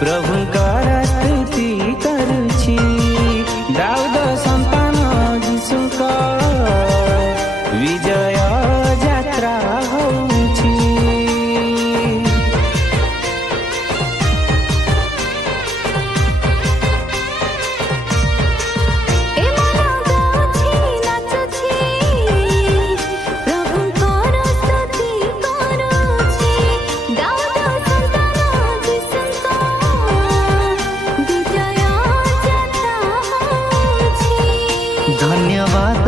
प्रभुଙ୍କର ସ୍ତୁତି କରୁଛି। ଦାଉଦ ସନ୍ତାନ ଯୀଶୁଙ୍କ ବିଜୟ ଯାତ୍ରା ହଉଛି। धन्यवाद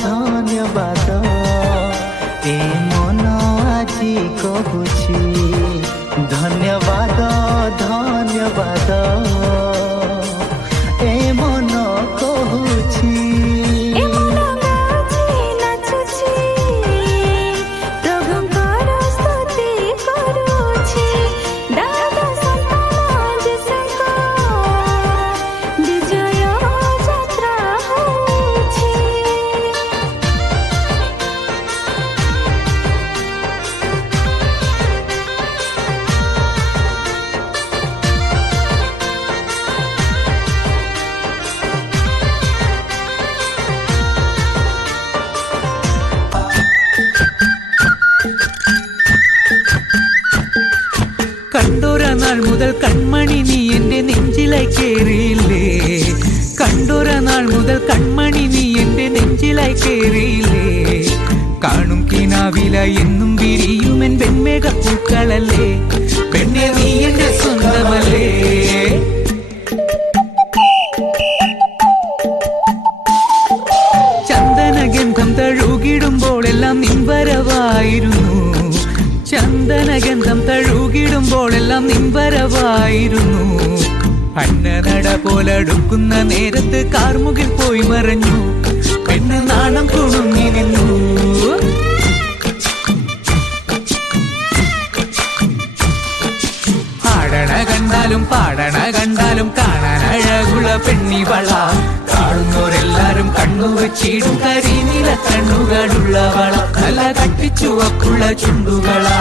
धन्यवाद ए मन आजी कहुछि। धन्यवाद धन्यवाद ए मन कहुछि। കണ്ടൊരു നാൾ മുതൽ കൺമണി നീ എൻ്റെ നെഞ്ചിലായി കേറിയില്ലേ. കണ്ടൊരു നാൾ മുതൽ കൺമണി നീ എൻ്റെ നെഞ്ചിലായി കേറിയില്ലേ. കാണും കിനാവില എന്നും വിരിയുമെൻ വെൺമേഘ പൂക്കളല്ലേ. പെണ്ണെ നീ എൻ്റെ സ്വന്തമല്ലേ. ചന്ദനഗന്ധം തഴുകിടുമ്പോഴെല്ലാം നിൻവരവായിരുന്നു. ചന്ദനഗന്ധം തഴുകിടുമ്പോഴെല്ലാം നിൻവരവായിരുന്നു. അന്നനട പോലടുക്കുന്ന നേരത്ത് കാർമുകിൽ പോയി മറഞ്ഞു. പെണ്ണ് നാണം കുണുങ്ങി നിന്നു. ആടണ കണ്ടാലും പാടണ കണ്ടാലും കാണാൻ അഴകുള്ള പെണ്ണിവള. കാണുന്നവരെല്ലാരും കണ്ണു വെച്ചിടും കരിനീല കണ്ണുകളുള്ളവള. നല്ല കട്ടിച്ചുവപ്പുള്ള ചുണ്ടുകളാ.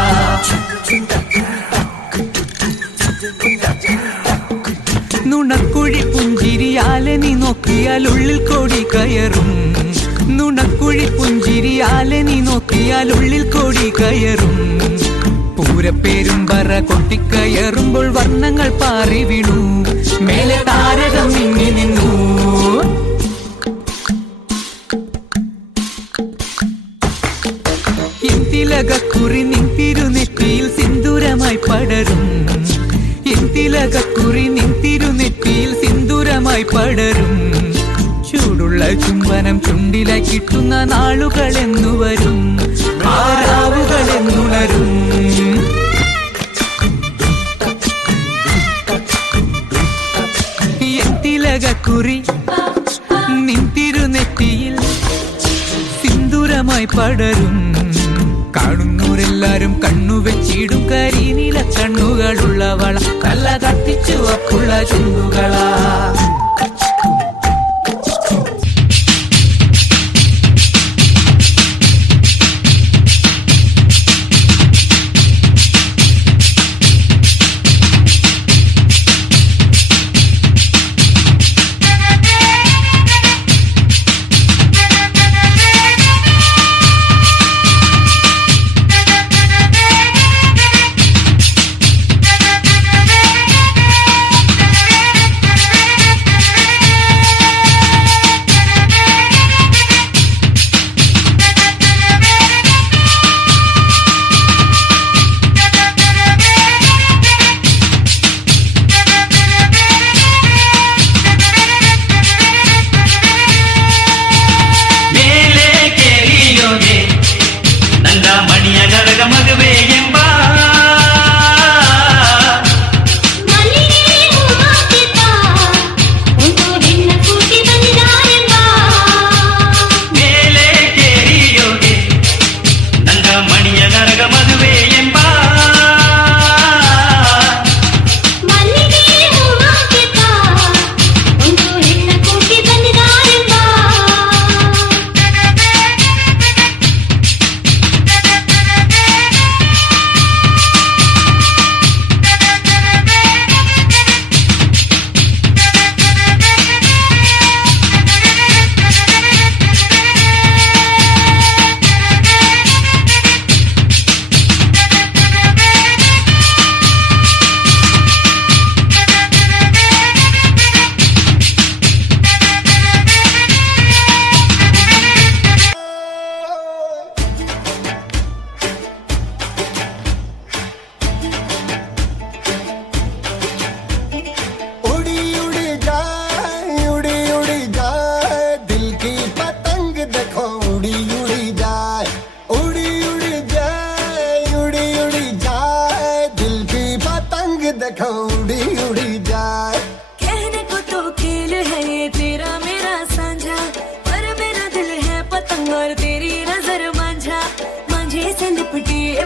നുണക്കുഴി പുഞ്ചിരിയാലെ നീ നോക്കിയാൽ ഉള്ളിൽ കോടി കയറും. നുണക്കുഴി പുഞ്ചിരിയാലെ നീ നോക്കിയാൽ ഉള്ളിൽ കോടി കയറും. പൂരപ്പേരും പറ കൊട്ടിക്കയറുമ്പോൾ വർണ്ണങ്ങൾ പാറി വീണു. മേലെ താരകം മിന്നി നിന്നു. തിലകക്കുറി നിൻ തിരുനെറ്റിയിൽ സിന്ദൂരമായി പടരും. തിലകക്കുറി നിൻ തിരുനെറ്റിയിൽ സിന്ദൂരമായി പടരും. ചൂടുള്ള ചുംബനം ചുണ്ടിലായി കിട്ടുന്ന നാളുകളെന്നു വരും. ആരാവുകളെന്നുണരും. കുറി നിന്തിരുനെറ്റിയിൽ സിന്ദൂരമായി പടരും കാണുന്നവരെല്ലാരും കണ്ണു വെച്ചിടും കരിനീല കണ്ണുകളുള്ളവള കല്ല കത്തിച്ചു അപ്പുള്ള ചുണ്ടുകളാ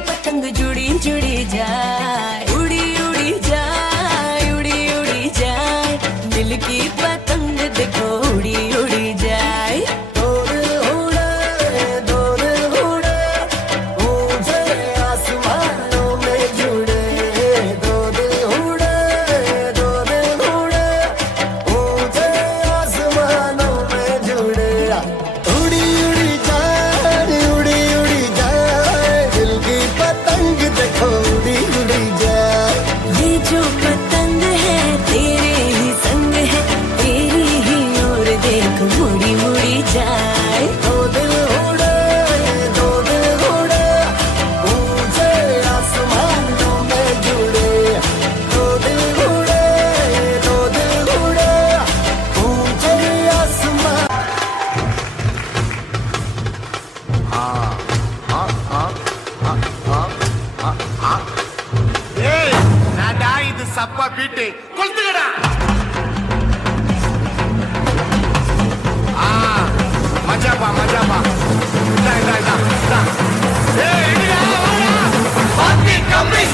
पतंग जुड़ी जुड़ी जाए उड़ी उड़ी जाए उड़ी उड़ी जाए दिल की पतंग देखो उड़ी उड़ी जाए दो दिल उड़े ऊंचे आसमानों में जुड़े दो दिल उड़े ऊंचे आसमानों में जुड़े उड़ी उड़ी जाए उड़ी उड़ी जाए दिल की पतंग देखो उड़ी उड़ी जाए ये जो पतंग है तेरे ही संग है तेरी ही ओर देख मुड़ी मुड़ी जाए दो दिल उड़े ऊंचे आसमानों में जुड़े दो दिल उड़े ऊंचे आसमान நடா இது சப்பா பீட்டு கொளுத்துக்கடா மஜாபா இதா ஏய் இடியா வாடா பாத்தி கம்மி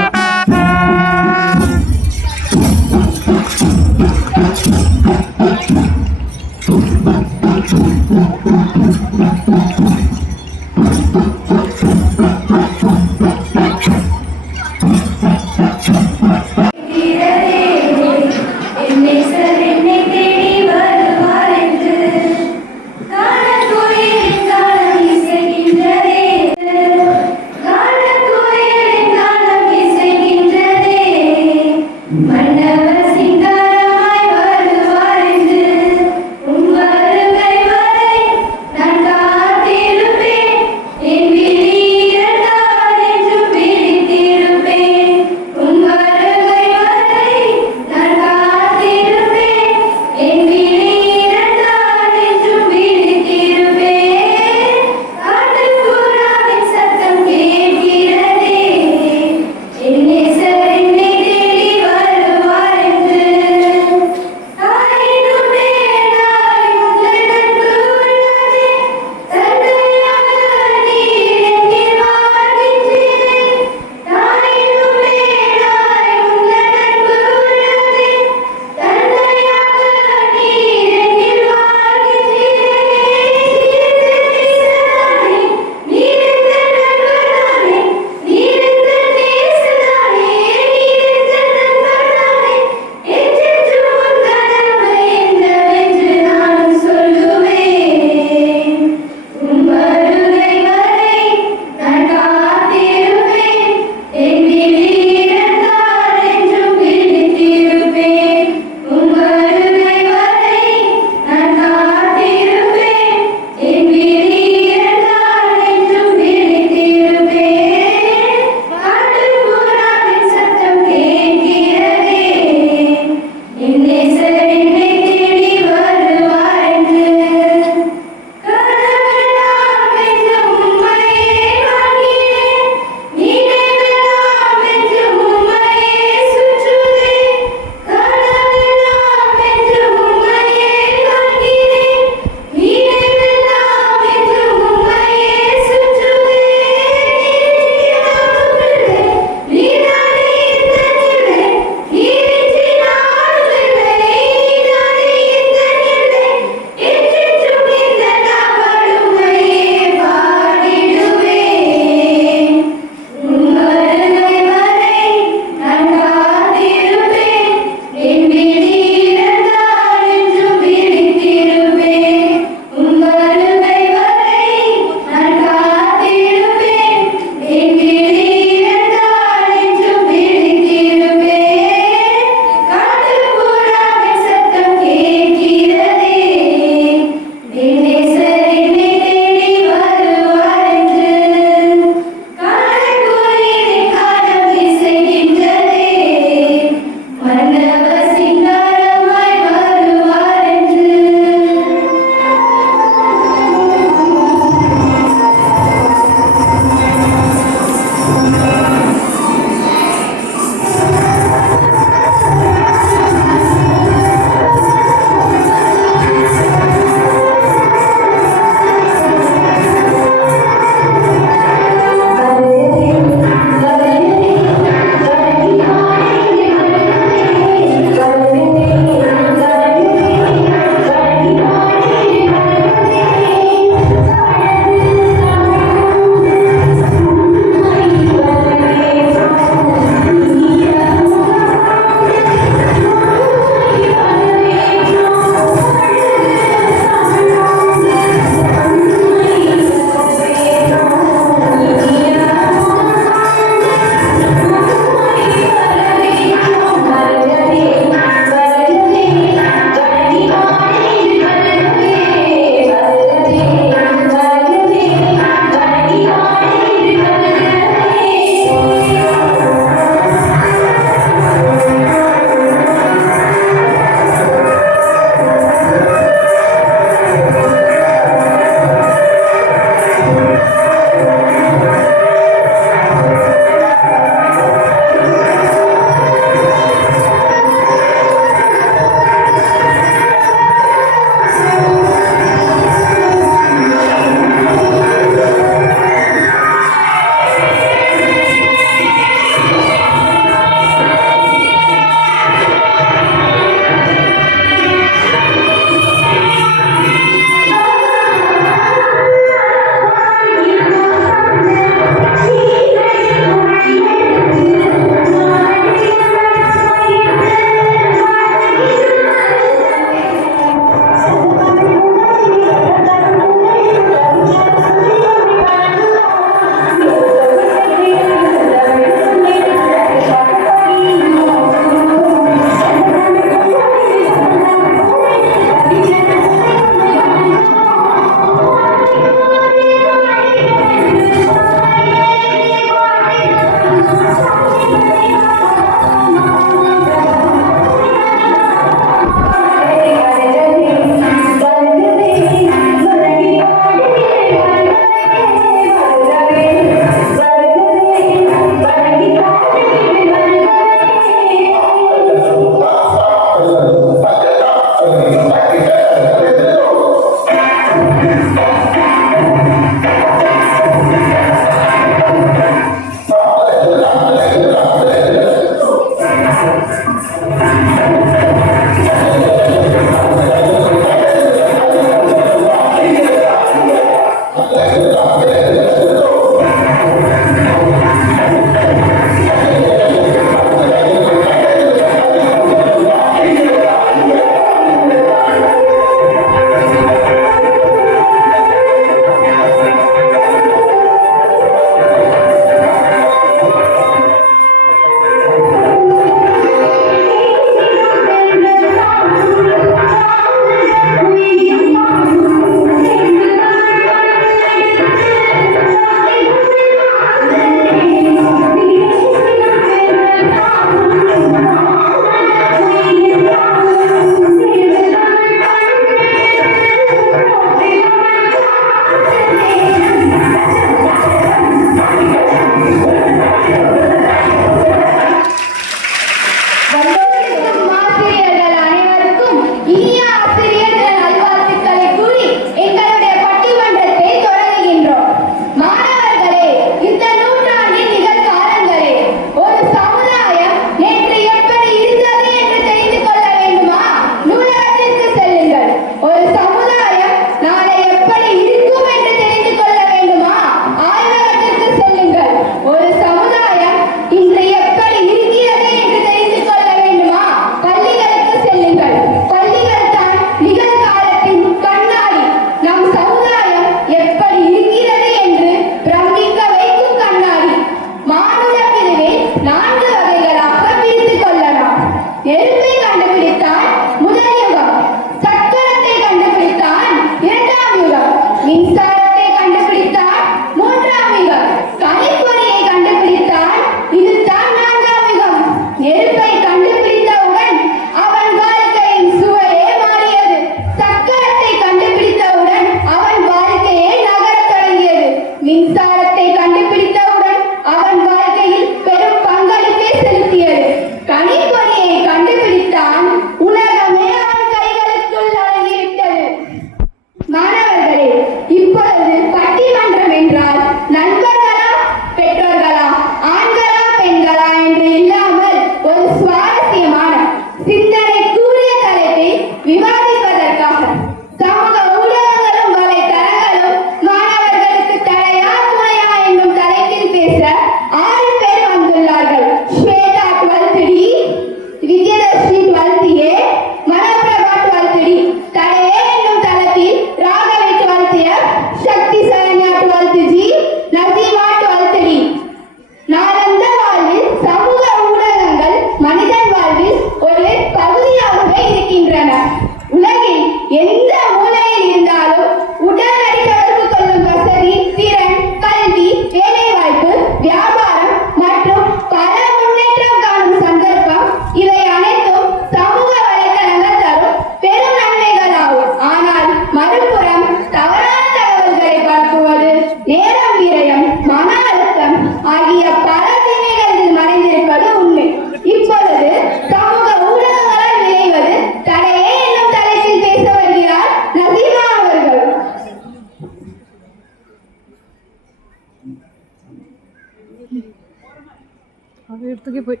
எடுத்துக்கே போய்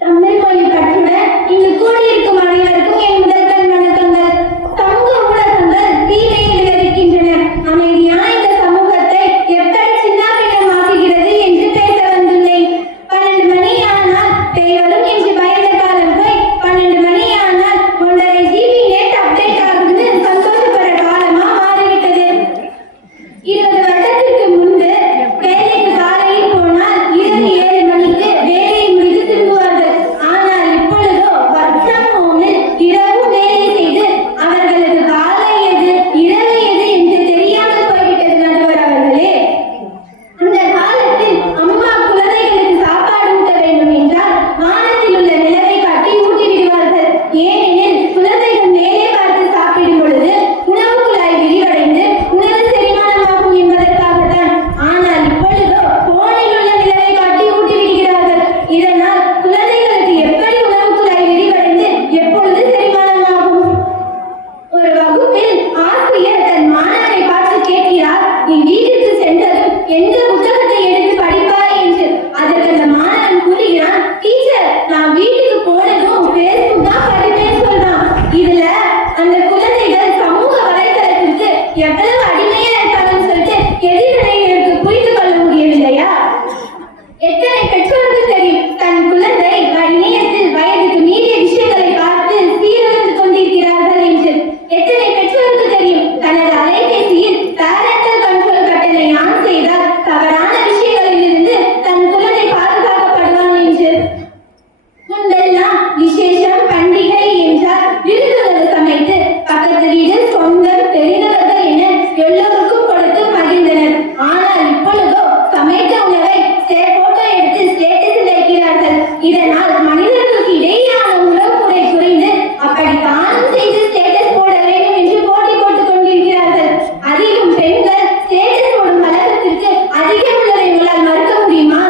தமிழ் மொழி பற்றுட இங்கு கூடியிருக்கும் அனைவருக்கும் என் முதற்கண் வணக்கங்கள். சமூக ஊடகங்கள் தீமையை விளைவிக்கின்றன. அமைதியான இந்த சமூகத்தை எப்படி சின்னாபின்னமாக்குகிறது என்று பேச வந்துள்ளேன். 12 மணி ஆனால் பேய் வரும் என்று பயந்த காலம் போய் 12 மணி ஆனால் 1.5 GB நெட் அப்டேட் ஆகுது சந்தோஷப்படுற காலமா மாறிவிட்டது. 20 வருடத்திற்கு முன்பு வேலைக்கு காலையில் போனால் இரவு 7 மணிக்கு வேலையை முடித்து திரும்புவார்கள். ஆனால் இப்பொழுதோ work from home-இல் இரவு வேலை செய்து அவர்களது காலை எது இரவு எது என்று தெரியாமல் போய்விட்டது நடுவர் அவர்களே. அந்த காலத்தில் அம்மா குழந்தைகளுக்கு சாப்பாடு ஊட்ட வேண்டும் என்றால் வானத்தில் உள்ள நிலவை காட்டி ஊட்டி விடுவார்கள். ஏனெனில் குழந்தைகள் மேலே பார்த்து சாப்பிடும் பொழுது உணவு குழாய் விரிவடைந்து உணவு செரிமானமாகும் என்பதற்காகத்தான். ஆனால் இப்பொழுதோ போனில் உள்ள நிலவை காட்டி ஊட்டி விடுகிறார்கள். இதனால் குழந்தைகளுக்கு எப்படி உணவு குழாய் விரிவடைந்து எப்பொழுது செரிமானமாகும்? ஒரு வகுப்பில் ஆசிரியர் தன் மாணவனை பார்த்து கேட்கிறார், நீ வீட்டிற்கு சென்றதும் எந்த புத்தகத்தை எடுத்து படிப்பாய் என்று. அதற்கு அந்த மாணவன் கூறுகிறான், டீச்சர் நான் வீட்டுக்கு போனதும் பேஸ்புக் தான் படிப்பேன்னு சொல்றான். இதுல அந்த குழந்தைகள் சமூக வலைதளத்திற்கு எவ்வளவு அடிமையா இருக்காங்கன்னு சொல்லிட்டு எதிர்நிலைகளுக்கு புரிந்து கொள்ள முடியவில்லையா? எத்தனை பெற்றோருக்கு தெரியும் தன் குழந்தை இணையத்தில் வயதுக்கு மீறிய விஷயங்களை பார்த்து சீரழிந்து கொண்டிருக்கிறார்கள் என்று? எத்தனை பெற்றோருக்கு தெரியும் தனது அலைபேசியில் பேரண்டல் கண்ட்ரோல் பட்டனை ஆன் செய்தால் தவறான விஷயங்களில் இருந்து தன் குழந்தை பாதுகாக்கப்படுவான் என்று? முன்பெல்லாம் விசேஷம் பண்டிகை என்றால் விருந்துகள் சமைத்து பக்கத்து வீடு சொந்தம் தெரிந்தவர்கள் என எல்லோருக்கும் கொடுத்து மகிழ்ந்தனர். ஆனால் இப்பொழுதோ சமைத்த உணவை போட்டோ எடுத்து ஸ்டேட்டஸில் வைக்கிறார்கள். இதனால் மனிதர்களுக்கு இடையேயான உறவு முறை குறைந்து அப்படி தானும் செய்து ஸ்டேட்டஸ் போட வேண்டும் என்று போட்டி போட்டுக் கொண்டிருக்கிறார்கள். அதிகம் பெண்கள் ஸ்டேட்டஸ் போடும் வழக்கத்திற்கு அதிகம் உள்ளதை உங்களால் மறுக்க முடியுமா?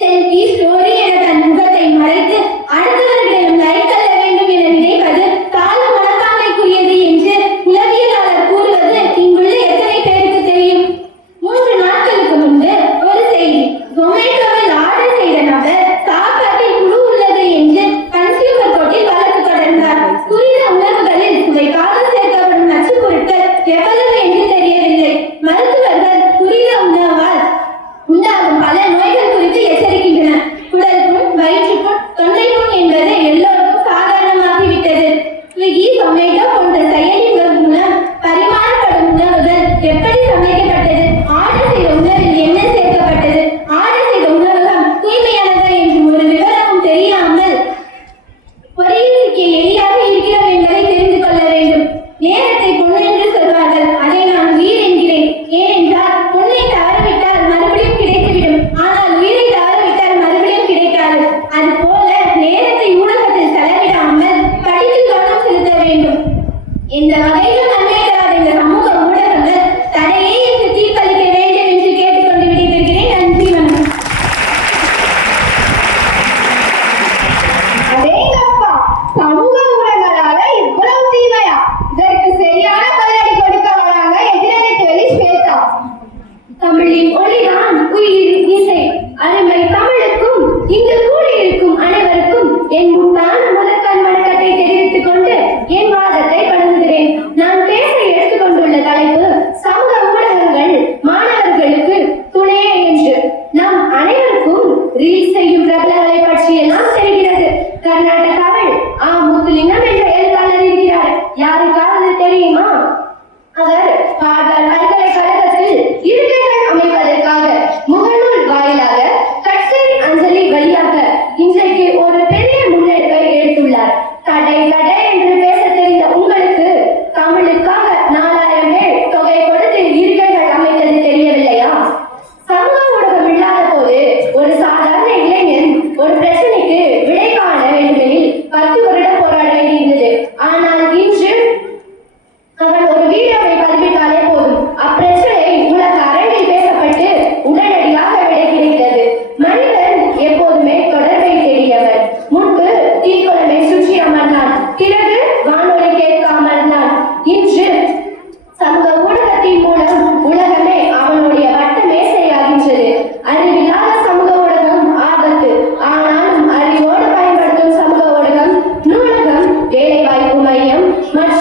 செல்ஃபி ஸ்டோரி என தன் முகத்தை மறைத்து அடுத்தவர்களிடம் லைக் அல்ல வேண்டும் என நினைப்பது தாழ்வு மனப்பான்மைக்குரியது என்று உளவியலாளர் கூறுவது இங்குள்ள எத்தனை பேருக்கு தெரியும்? 3 நாட்களுக்கு முன்பு ஒரு செய்தி, ஜொமேட்டோவில் ஆர்டர் செய்த நபர் சாப்பாட்டில் புழு உள்ளது என்று கன்சியூமர் கோர்ட்டில் வழக்கு தொடர்ந்தார். துரித உணவுகளில் சுவைக்காக சேர்க்கப்படும் நச்சுப் பொருட்கள் எவ்வளவு என்று தெரியவில்லை. மருத்துவர்கள் துரித உணவால் உண்டாகும் பல நோய்கள் குறித்து எச்சரிக்கின்றனர். குடல் புண், வயிற்றுப்புண், தொண்டை புண் என்பது எல்லோருக்கும் சாதாரணமாகிவிட்டது. ஸ்விக்கி, ஜொமேட்டோ போன்ற செயலிகள் மூலம் பரிமாறப்படும் உணவுகள் எப்படி சமைக்கப்பட்டது, ஆர்டர் செய்த உணவில் என்ன சேர்க்கப்பட்டது, ஆர்டர் செய்த உணவகம் தூய்மையானதா என்று ஒரு விவரமும் தெரியாமல் பொறியில் சிக்கிய எலியாக இருக்கிறோம் என்பதை தெரிந்து கொள்ள வேண்டும். நேரத்தை பொன் என்று சொல்வார்கள், அதை நான் உயிர் என்கிறேன். ஏனென்றால் பொன்னை தவறவிட்டால் மறுபடியும் கிடைத்துவிடும், ஆனால் உயிரை தவறவிட்டால் மறுபடியும் கிடைக்காது. அதுபோல நேரத்தை ஊடகத்தில் செலவிடாமல் படிப்பில் கவனம் செலுத்த வேண்டும். இந்த வகையில் நன்மை தராத இந்த சமூக ஊடகங்கள் தடையே என்று தீர்ப்பளிக்க வேண்டும் என்று கேட்டுக்கொண்டு விடைபெறுகிறேன். நன்றி, வணக்கம். அடேங்கப்பா, சமூக ஊடகங்களால இவ்வளவு தீமையா? இதற்கு சரியான பதிலடி கொடுக்க வராங்க எதிரணி தொழில் ஸ்வேதா. தமிழின் ஒளிதான் உயிரின் இசை. அருமை தமிழுக்கும் இங்கு கூடியிருக்கும் அனைவருக்கும் என் முன்னாள் முதற்கண் வணக்கத்தை தெரிவித்துக் கொண்டு என் வாதத்தை தொடங்குகிறேன். நான் பேச எடுத்துக்கொண்டுள்ள தலைப்பு சமூக ஊடகங்கள் மாணவர்களுக்கு துணையே என்று. நம் அனைவருக்கும் ரீல்ஸ் செய்யும் பிரபலங்களை பற்றியெல்லாம் தெரிகிறது. கர்நாடகாவில் முத்துலிங்கம் என்ற எழுத்தாளர் இருக்கிறார். யாருக்காவது தெரியுமா? அவர் பாரதார் பல்கலைக்கழகத்தில் இருக்கைகள் அமைப்பதற்காக முகநூல் வாயிலாக கட்சரி அஞ்சலி வழியாக இன்றைக்கு ஒரு பெரிய முன்னெடுப்பை எடுத்துள்ளார். கடை கடை என்று பேச தெரிந்த உங்களுக்கு தமிழுக்காக 4000 பேர் தொகை கொடுத்து இருக்கைகள் அமைத்தது தெரியவில்லையா? சமூக ஊடகம் இல்லாத போது ஒரு சாதாரண இளைஞன் ஒரு பிரச்சனைக்கு விடை காண வேண்டுமெனில் 10 வருடம் போராட வேண்டியிருந்தது. ஆனால் இன்று அவன் ஒரு வீடியோவை பதிவிட்டாலே போதும், அப்பிரச்சனை உலக அரங்கில் பேசப்பட்டு உடனடியாக விடை கிடைத்தது. மனிதன் எப்போதுமே தொடர்பை தேடியவர். முன்பு தீக்குழம்பை சுற்றி அமர்ந்தான், பிறகு வானொலி கேட்க அமர்ந்தான். இன்று சமூக ஊடகத்தின் மூலம் உலகமே அவனுடைய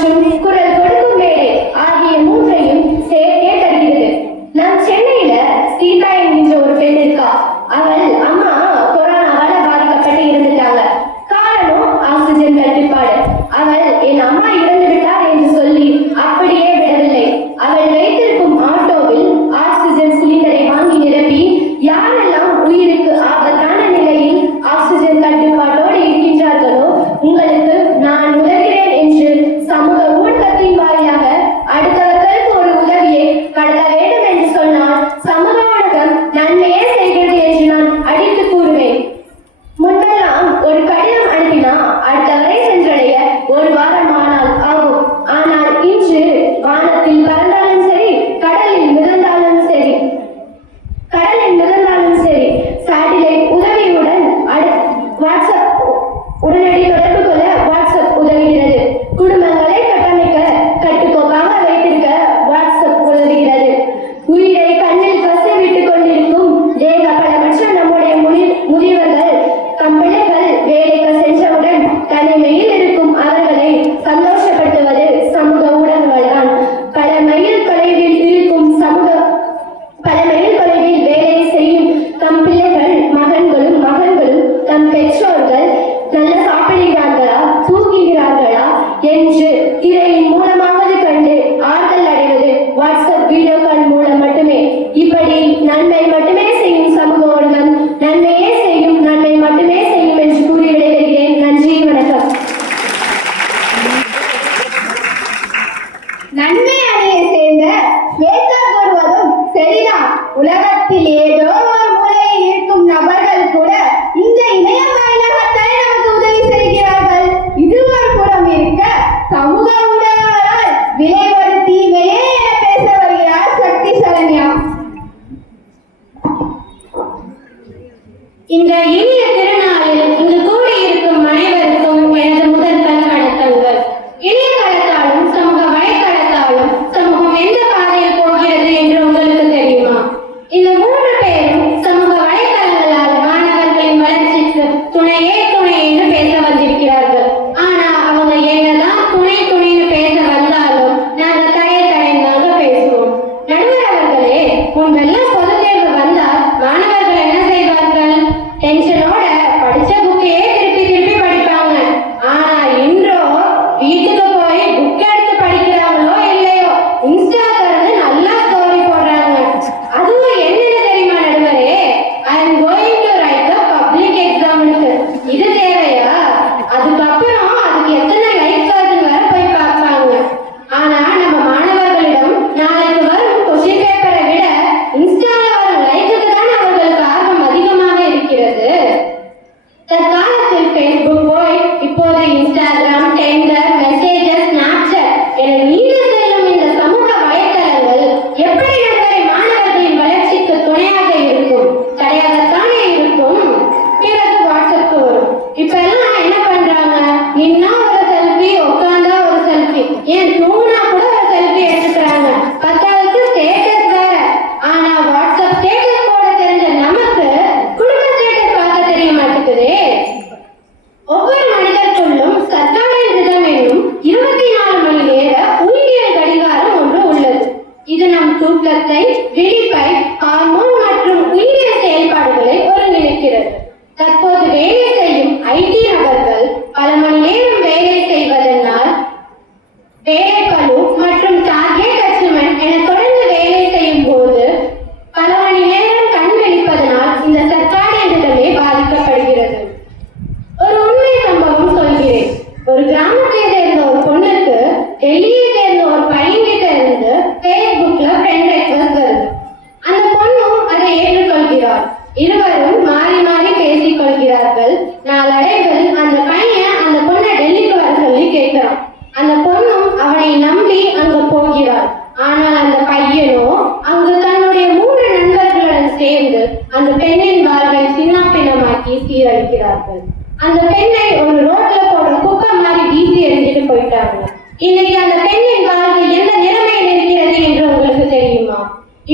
மற்றும் குரல் கொடுக்கும் மேடை ஆகிய மூன்றையும் சேர்த்தே தருகிறது. நம் சென்னையில சீதா என்கின்ற ஒரு பெண் இருக்கா. அவள் அம்மா கொரோனாவால பாதிக்கப்பட்டு இருந்துட்டாங்க. காரணம் ஆக்சிஜன் தட்டுப்பாடு. அவள் என் அம்மா இறந்து விட்டார் என்று சொல்லி அப்படியே விடவில்லை. அவள் வைத்திருக்கும் ஆட்டோவில் ஆக்சிஜன் சிலிண்டரை வாங்கி நிரப்பி யாரெல்லாம் உயிருக்கு ஆபத்தான நிலையில் ஆக்சிஜன் தட்டுப்பாட்டோடு இருக்கின்றார்களோ உங்களுக்கு நான் உதவுகிறேன் என்று சமூக ஊடகத்தின் வாயிலாக அடுத்தவர்களுக்கு ஒரு உதவியை வழங்க வேண்டும் என்று சொன்னால் சமூக ஊடகம் நன்மையே செய்கிறது என்று நான் அடித்து கூறுவேன். முன்பெல்லாம் ஒரு கடிதம் அனுப்பினா அடுத்தவரை சென்றடைய ஒரு வாரம் ஆகும். ஆனால் இன்று வானத்தில் பறந்தாலும் சரி, கடலில் மிதந்தாலும் சரி சேட்டிலைட் உதவியுடன் வாட்ஸ்அப் உடனடி தொடர்பு கொள்ள வாட்ஸ்அப் உதவுகிறது. குடும்பங்களை கட்டமைக்க கட்டுக்கோப்பாக வைத்திருக்க வாட்ஸ்அப் உதவுகிறது. உயிரை கண்ணில் பசை விட்டுக் கொண்டிருக்கும் தேகபலமற்ற நம்முடைய முதியவர்கள் கம்பெனிகள் வேலைக்கு சென்றவுடன் தனிமையில் இருக்கும் அவர்களை சந்தோஷப்படுத்துவது சமூக ஊடகங்கள் தான். பல மைல் தொலைவில் வேலை செய்யும் தம் பிள்ளைகள் மகன்களும் தம் பெற்றோர்கள் நல்ல சாப்பிடுகிறார்களா, தூங்குகிறார்களா என்று திரையின் மூலமாவது கண்டு ஆறுதல் அடைவது வாட்ஸ்அப் வீடியோ கால் மூலம் மட்டுமே. இப்படி நன்மை மட்டுமே செய்யும் சமூக ஊடகம் நன்மையே செய்யும், நன்மை மட்டுமே செய்யும் என்று கூறி விடைபெறுகிறேன். நன்றி, வணக்கம். நன்மை அணியை சேர்ந்த ஸ்வேதா கூறுவதும் சரிதான். உலகத்தில் ஏதோ ஒரு மூலையில் இருக்கும் நபர்கள் கூட இந்த இணையம் வாயிலாகத்தான் நமக்கு உதவி செய்கிறார்கள். இது ஒரு புறம் இருக்க, சமூக ஊடகங்களால் விளைவது தீமையே என பேச வருகிறார் சக்தி சரண்யா. இந்த இனிய திருநாளில் இங்கு கூடியிருக்கும் அனைவருக்கும் எனது முதற்கண் வணக்கங்கள். இணையதளத்தாலும் சமூக வலைத்தளத்தாலும் சமூகம் எந்த பாதையில் போகிறது என்று உங்களுக்கு தெரியுமா? இந்த 3 பேரும் சமூக வலைத்தளங்களால் மாணவர்களின் வளர்ச்சிக்கு துணையே துணை என்று பேச வந்திருக்கிறார்கள். ஆனா அவங்க என்னதான் துணைன்னு பேச வந்தாலும் நாங்க தடைந்தாங்க பேசுவோம். நடுவர் அவர்களே, முன்பெல்லாம் பொது தேர்வு வந்தால் மாணவர்கள் என்ன செய்வார்கள்? டென்ஷனோட படிச்ச புக்கையே திருப்பி படிப்பாங்க. ஆனா இன்றோ வீட்டுக்கு போய் புக் எடுத்து படிக்கிறாங்களோ இல்லையோ, இன்ஸ்டாகிராம்ல நல்லா ஸ்டோரி போடுறாங்க. அதுவும் என்னென்ன தெரியுமா நடுவரே? I am going to write the public எக்ஸாம்னு. இது தேவையா? அதுக்கப்புறம் அதுக்கு எத்தனை லைக்ஸ் வருதுன்னு வேற போய் பார்ப்பாங்க. ஆனா நம்ம மாணவர்களிடம் நாளைக்கு வரும் கொஸ்டின் பேப்பரை விட இன்ஸ்டால வரும் லைக்குக்கு தான் அவர்களுக்கு ஆர்வம் அதிகமாக இருக்கிறது. தற்காலத்தில் ஃபேஸ்புக் போய் இப்போது இன்ஸ்டாகிராம், டெண்டர், மெசேஜஸ், ஸ்னாப்சாட் என நீண்டு செல்லும் இந்த சமூக வலைத்தளங்கள் எப்படி நடுவரை மாணவர்களின் வளர்ச்சிக்கு துணையாக இருக்கும்? தடையாகத்தானே இருக்கும். பிறகு வாட்ஸ்அப் வரும். இப்ப எல்லாம் என்ன பண்றாங்க? நின்னா ஒரு செல்ஃபி, உட்கார்ந்தா ஒரு செல்ஃபி, ஏன் தூங்கினா கூட ஒரு செல்ஃபி எடுத்துக்கிறாங்க. பத்தாவதுக்கு ஸ்டேட்டஸ் வேற. ஆனா வாட்ஸ்அப் ஸ்டேட்டஸ் போட தெரிஞ்ச நமக்கு குடும்ப ஸ்டேட்டஸ் பார்க்க தெரிய மாட்டேங்குதே. ஒவ்வொரு மனிதருக்குள்ளும் சர்க்காரின் ரிதம் என்னும் 24 மணி நேர உயிரியல் கடிகாரம் ஒன்று உள்ளது. இது நம் தூக்கத்தை, விழிப்பை, ஹார்மோன் மற்றும் உயிரியல் செயல்பாடுகளை ஒருங்கிணைக்கிறது. தற்போது வேலை செய்யும் IT நபர்கள் பல மணி நேரம் வேலை செய்வதனால் வேலைப்பளு மற்றும் டார்கெட் அச்சீவ்மென்ட் என தொடர்ந்து வேலை செய்யும் போது பல மணி நேரம் கண் விழிப்பதனால் இந்த சர்க்காரின் ரிதமே பாதிக்கப்படுகிறது. ஒரு உண்மை சம்பவம் சொல்கிறேன். ஒரு கிராமத்தை சேர்ந்த ஒரு பொண்ணுக்கு டெல்லியை சேர்ந்த ஒரு பையன்கிட்ட இருந்து Facebookல ஃப்ரெண்ட் ரெக்வெஸ்ட் வருது. அந்த பொண்ணும் அதை ஏற்றுக்கொள்கிறார். இருவரும் மாறி மாறி பேசிக் கொள்கிறார்கள். நாளடைவில் அந்த பையன் அந்த பொண்ணை டெல்லிக்கு வர சொல்லி கேட்கிறான். அந்த பொண்ணும் அவனை நம்பி அங்கு போகிறார். ஆனால் அந்த பையனோ அங்கு தன்னுடைய 3 நண்பர்களுடன் சேர்ந்து அந்த பெண்ணின் வாழ்வை சின்னாபின்னமாக்கி சீரழிக்கிறார்கள். அந்த பெண்ணை ஒரு ரோட்ல போடுற குப்பை மாதிரி வீசி எறிஞ்சிட்டு போயிட்டாங்க. இன்னைக்கு அந்த பெண்ணின் வாழ்வு எந்த நிலைமையில் இருக்கிறது என்று உங்களுக்கு தெரியுமா?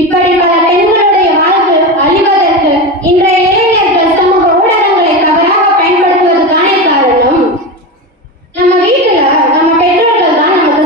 இப்படி பல பெண்களுடைய வாழ்வு அழிவதற்கு இன்றைய இளைஞர்கள் சமூக ஊடகங்களை தவறாக பயன்படுத்துவது தானே காரணம். நம்ம வீட்டுல நம்ம பெற்றோர்கள் தான் நமக்கு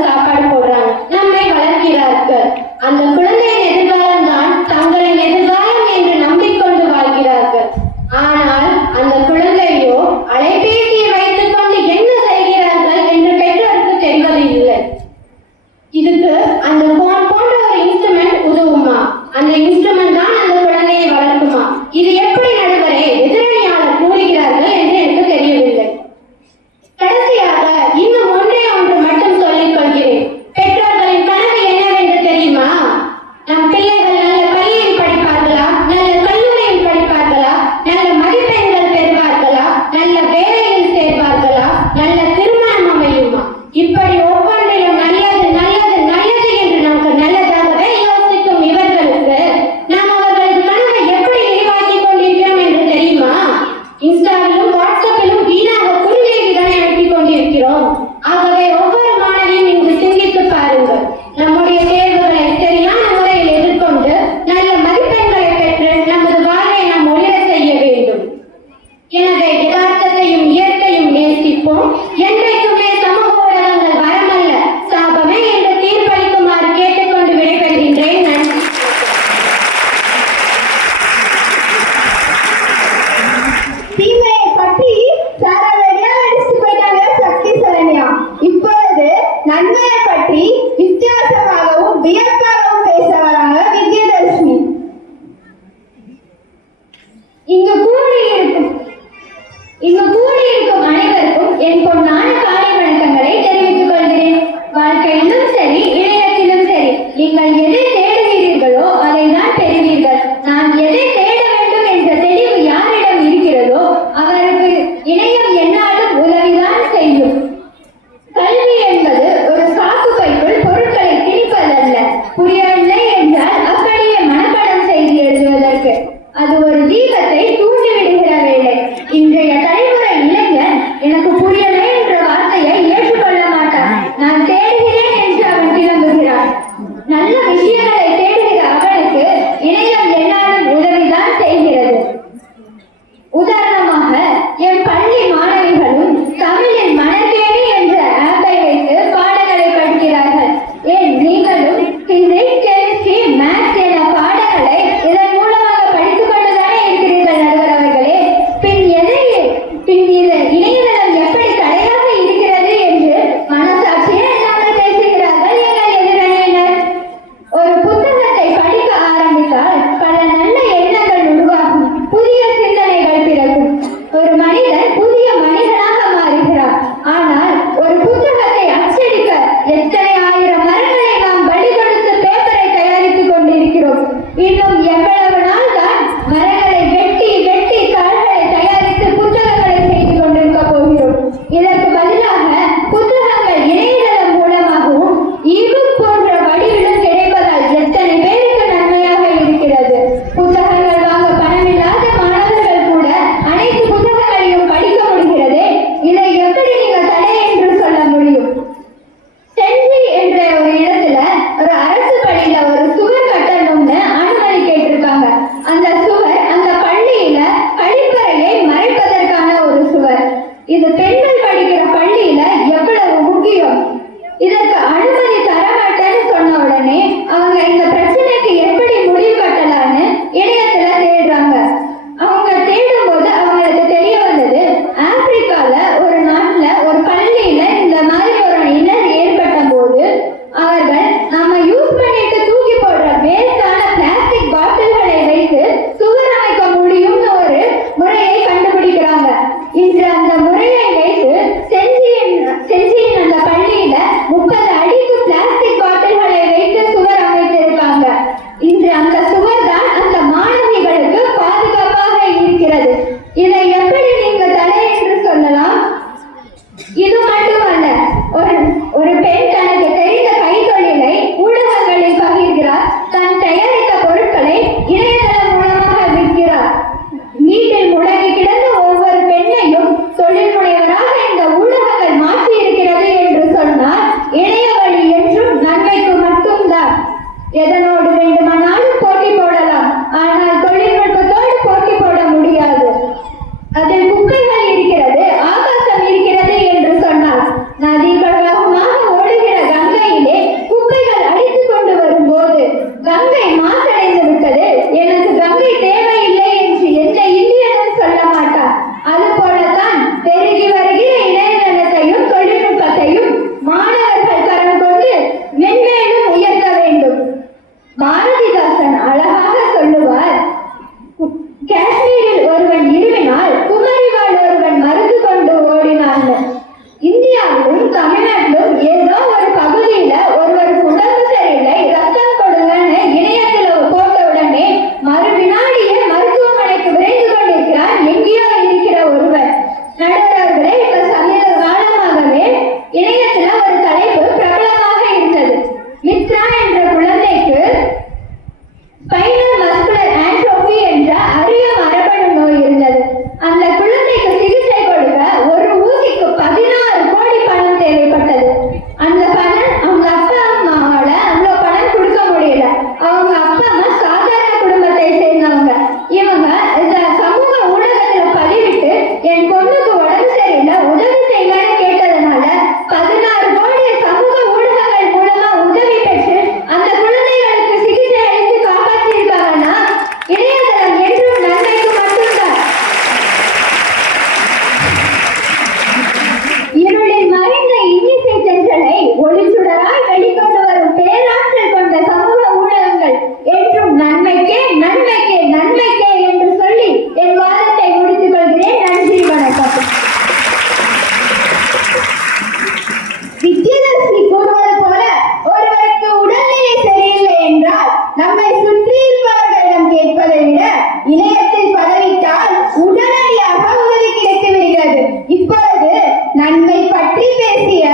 நன்மை பற்றி பேசிய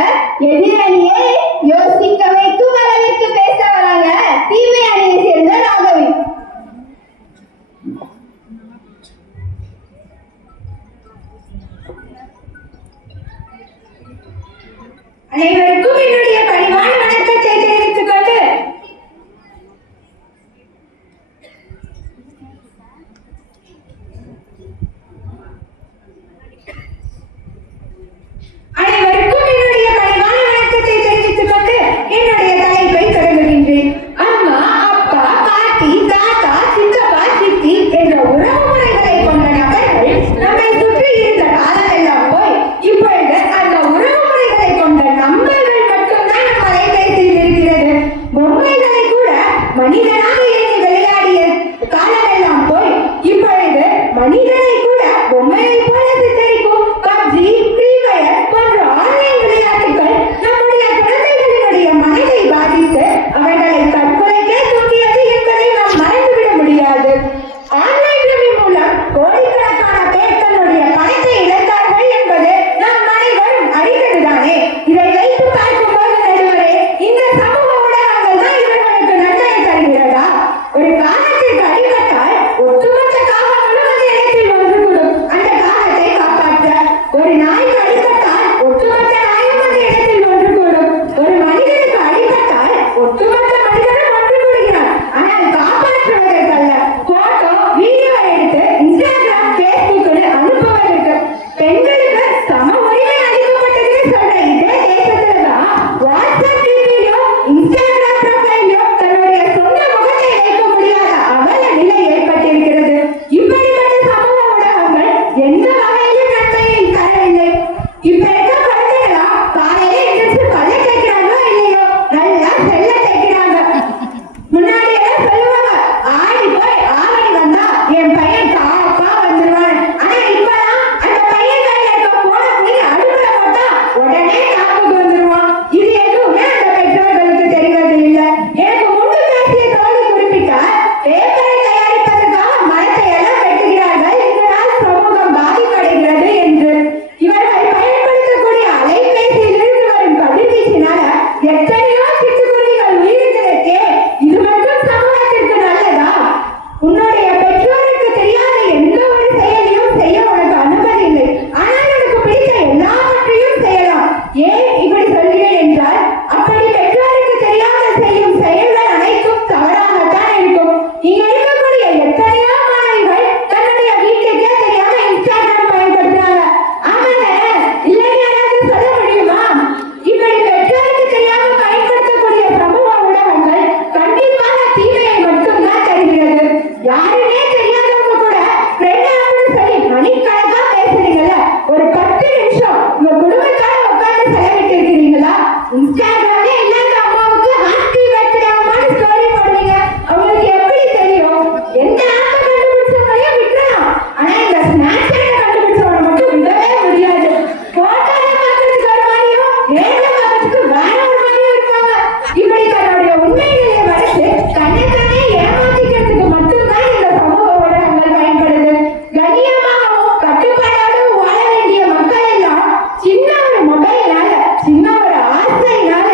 எதிரணியை யோசிக்க வைக்கும் அளவிற்கு பேச வராங்க தீமை அணியை சேர்ந்த ராகவி. அனைவருக்கும் என்னுடைய பணிவான வணக்கத்தை தெரிவித்துக் கொண்டு என்னுடைய தலைப்பை தொடங்குகின்றேன். அம்மா, அப்பா, பாட்டி, தாத்தா, சித்தப்பா, சித்தி என்ற உறவுமுறைகளை கொண்ட நபர்கள் நம்மை சுற்றி இருந்த காலமெல்லாம் போய் இப்பொழுது அந்த உறவுமுறைகளை கொண்ட நம்பர்கள் மட்டும்தான் நம் அலைபேசியில் இருக்கிறது. பொம்மைகளை கூட மனிதனாக எண்ணி விளையாடிய காலமெல்லாம் போய் இப்பொழுது மனிதனை கூட பொம்மையை போல சித்தரிக்கும் பப்ஜி, ஃப்ரீ ஃபயர் போன்ற ஆன்லைன் விளையாட்டுகள் நம்முடைய குழந்தைகளினுடைய மனதை பாதித்து அவர்களை தற்கொலைக்கே தூண்டியது என்பதை நாம் மறந்துவிட முடியாது. ஆன்லைன் ரம்மி மூலம் கோடிக்கணக்கான பேர் தன்னுடைய பணத்தை இழந்தார்கள் என்பது நாம் அனைவரும் அறிந்ததுதானே. இதை வைத்து பார்க்கும்போது நடுவரே, இந்த சமூக ஊடகங்கள் தான் இவர்களுக்கு நன்மை தருகிறதா? ஒரு காலத்திற்கு அடிபட்டால் ஒட்டுமொத்த காவல்களும் அந்த இடத்தில் ஒன்று கூடும் அந்த காலத்தை காப்பாற்ற. ஒரு நாய்க்கு அடிபட்டால் ஒட்டுமொத்த நாயும் அந்த இடத்தில் ஒன்று கூடும். ஒரு மனிதனுக்கு அடிபட்டால் ஒட்டுமொத்த மனிதனும் ஒன்று கூடுகிறார். ஆனால் காப்பாற்றுவதற்கல்ல, போட்டோ வீடியோ எடுத்து இன்ஸ்டாகிராம், பேஸ்புக்னு அனுப்புவதற்கு. பெண்களுக்கு சம உரிமை அளிக்கப்பட்டதுன்னு சொல்ற இதே தேசத்துலதான் வாட்ஸ்அப் டிவியிலோ இன்ஸ்டாகிராம் ப்ரொஃபைலோ தன்னுடைய சொந்த முகத்தை வைக்க முடியாத அவல நிலை ஏற்பட்டிருக்கிறது. இப்படிப்பட்ட சமூக ஊடகங்கள் எந்த வகையிலும் நன்மையை தரவில்லை. இப்ப இருக்க குழந்தைகளா காலையில எந்திரிச்சு பல்ல தேய்க்கிறாங்களோ இல்லையோ, நல்லா செல்ல தேய்க்கிறாங்க. முன்னாடி எல்லாம் சொல்லுவாங்க, ஆடி போய் ஆவணி வந்தா என் பையன் காப்பா வந்துருவான். ஆனா இப்பதான் அந்த பையன் கையில இருக்க போன புள்ளி அடுப்புல போட்டா உடனே காப்புக்கு வந்துருவான். இது எதுவுமே அந்த பெற்றோர்களுக்கு தெரிவது இல்லை. எனக்கு முன்பு பேசிய தோழி குறிப்பிட்டார், பேப்பரை தயாரிப்பதற்காக மரத்தை எல்லாம் வெட்டுகிறார்கள், இதனால் சமூகம் பாதிப்படைகிறது என்று. இவர்கள் பயன்படுத்தக்கூடிய அலைபேசியிலிருந்து வரும் கதிர்வீச்சினால எத்தனையோ சிட்டுக்குருவிகள் உயிரிழந்திருக்கே. இது மட்டும் சமூகத்திற்கு நல்லதா? உன்னுடைய பெற்றோருக்கு தெரியாத எந்த ஒரு செயலையும் செய்ய உனக்கு அனுமதி இல்லை. ஆனால் உனக்கு பிடித்த எல்லாவற்றையும் செய்யலாம். ஏன் இப்படி சொல்கிறேன் என்றால், அப்படி பெற்றோருக்கு தெரியாமல் செய்யும் செயல்கள் அனைத்தும் தவறாகத்தான் இருக்கும். இங்க இருக்கக்கூடிய எத்தனையோ மாணவிகள் தன்னுடைய வீட்டுக்கே தெரியாம இன்ஸ்டாகிராம் பயன்படுத்துறாங்க. ஆமாங்க, இல்லை யாராவது சொல்ல முடியுமா? இப்படி பெற்றோருக்கு தெரியாம பயன்படுத்தக்கூடிய சமூக ஊடகங்கள் கண்டிப்பாக தீமையை மட்டும்தான் தருகிறது. யாருமே தெரியாதவங்க கூட ஃப்ரெண்டாக சொல்லி மணிக்கணக்கா பேசுறீங்கல்ல, ஒரு 10 நிமிஷம் உங்க குடும்பத்தோட உட்கார்ந்து செலவிட்டு இருக்கிறீங்களா? இன்ஸ்டாகிராம்ல இல்லாத அம்மாவுக்கு ஹாப்பி பர்த்டே அம்மான்னு ஸ்டோரி போடுவீங்க. அவங்களுக்கு எப்படி தெரியும்? எந்த ஆப்பை கண்டுபிடிச்சவங்களையும் விட்டுறலாம், ஆனா இந்த ஸ்னாப்சாட்டை கண்டுபிடிச்சவங்க மட்டும் விடவே முடியாது. போட்டோல பார்க்கறதுக்கு ஒரு மாதிரியும் நேர்ல பார்க்கறதுக்கு வேற ஒரு மாதிரியும் இருப்பாங்க. இப்படி தன்னுடைய உண்மைகளை மறைச்சு தன்னைத்தானே ஏமாத்திக்கிறதுக்கு மட்டும்தான் இந்த சமூக ஊடகங்கள் பயன்படுது. கண்ணியமாகவும் கட்டுப்பாடாகவும் வாழ வேண்டிய மக்கள் எல்லாம் சின்ன ஒரு மொபைல்னால, சின்ன ஒரு ஆசைனால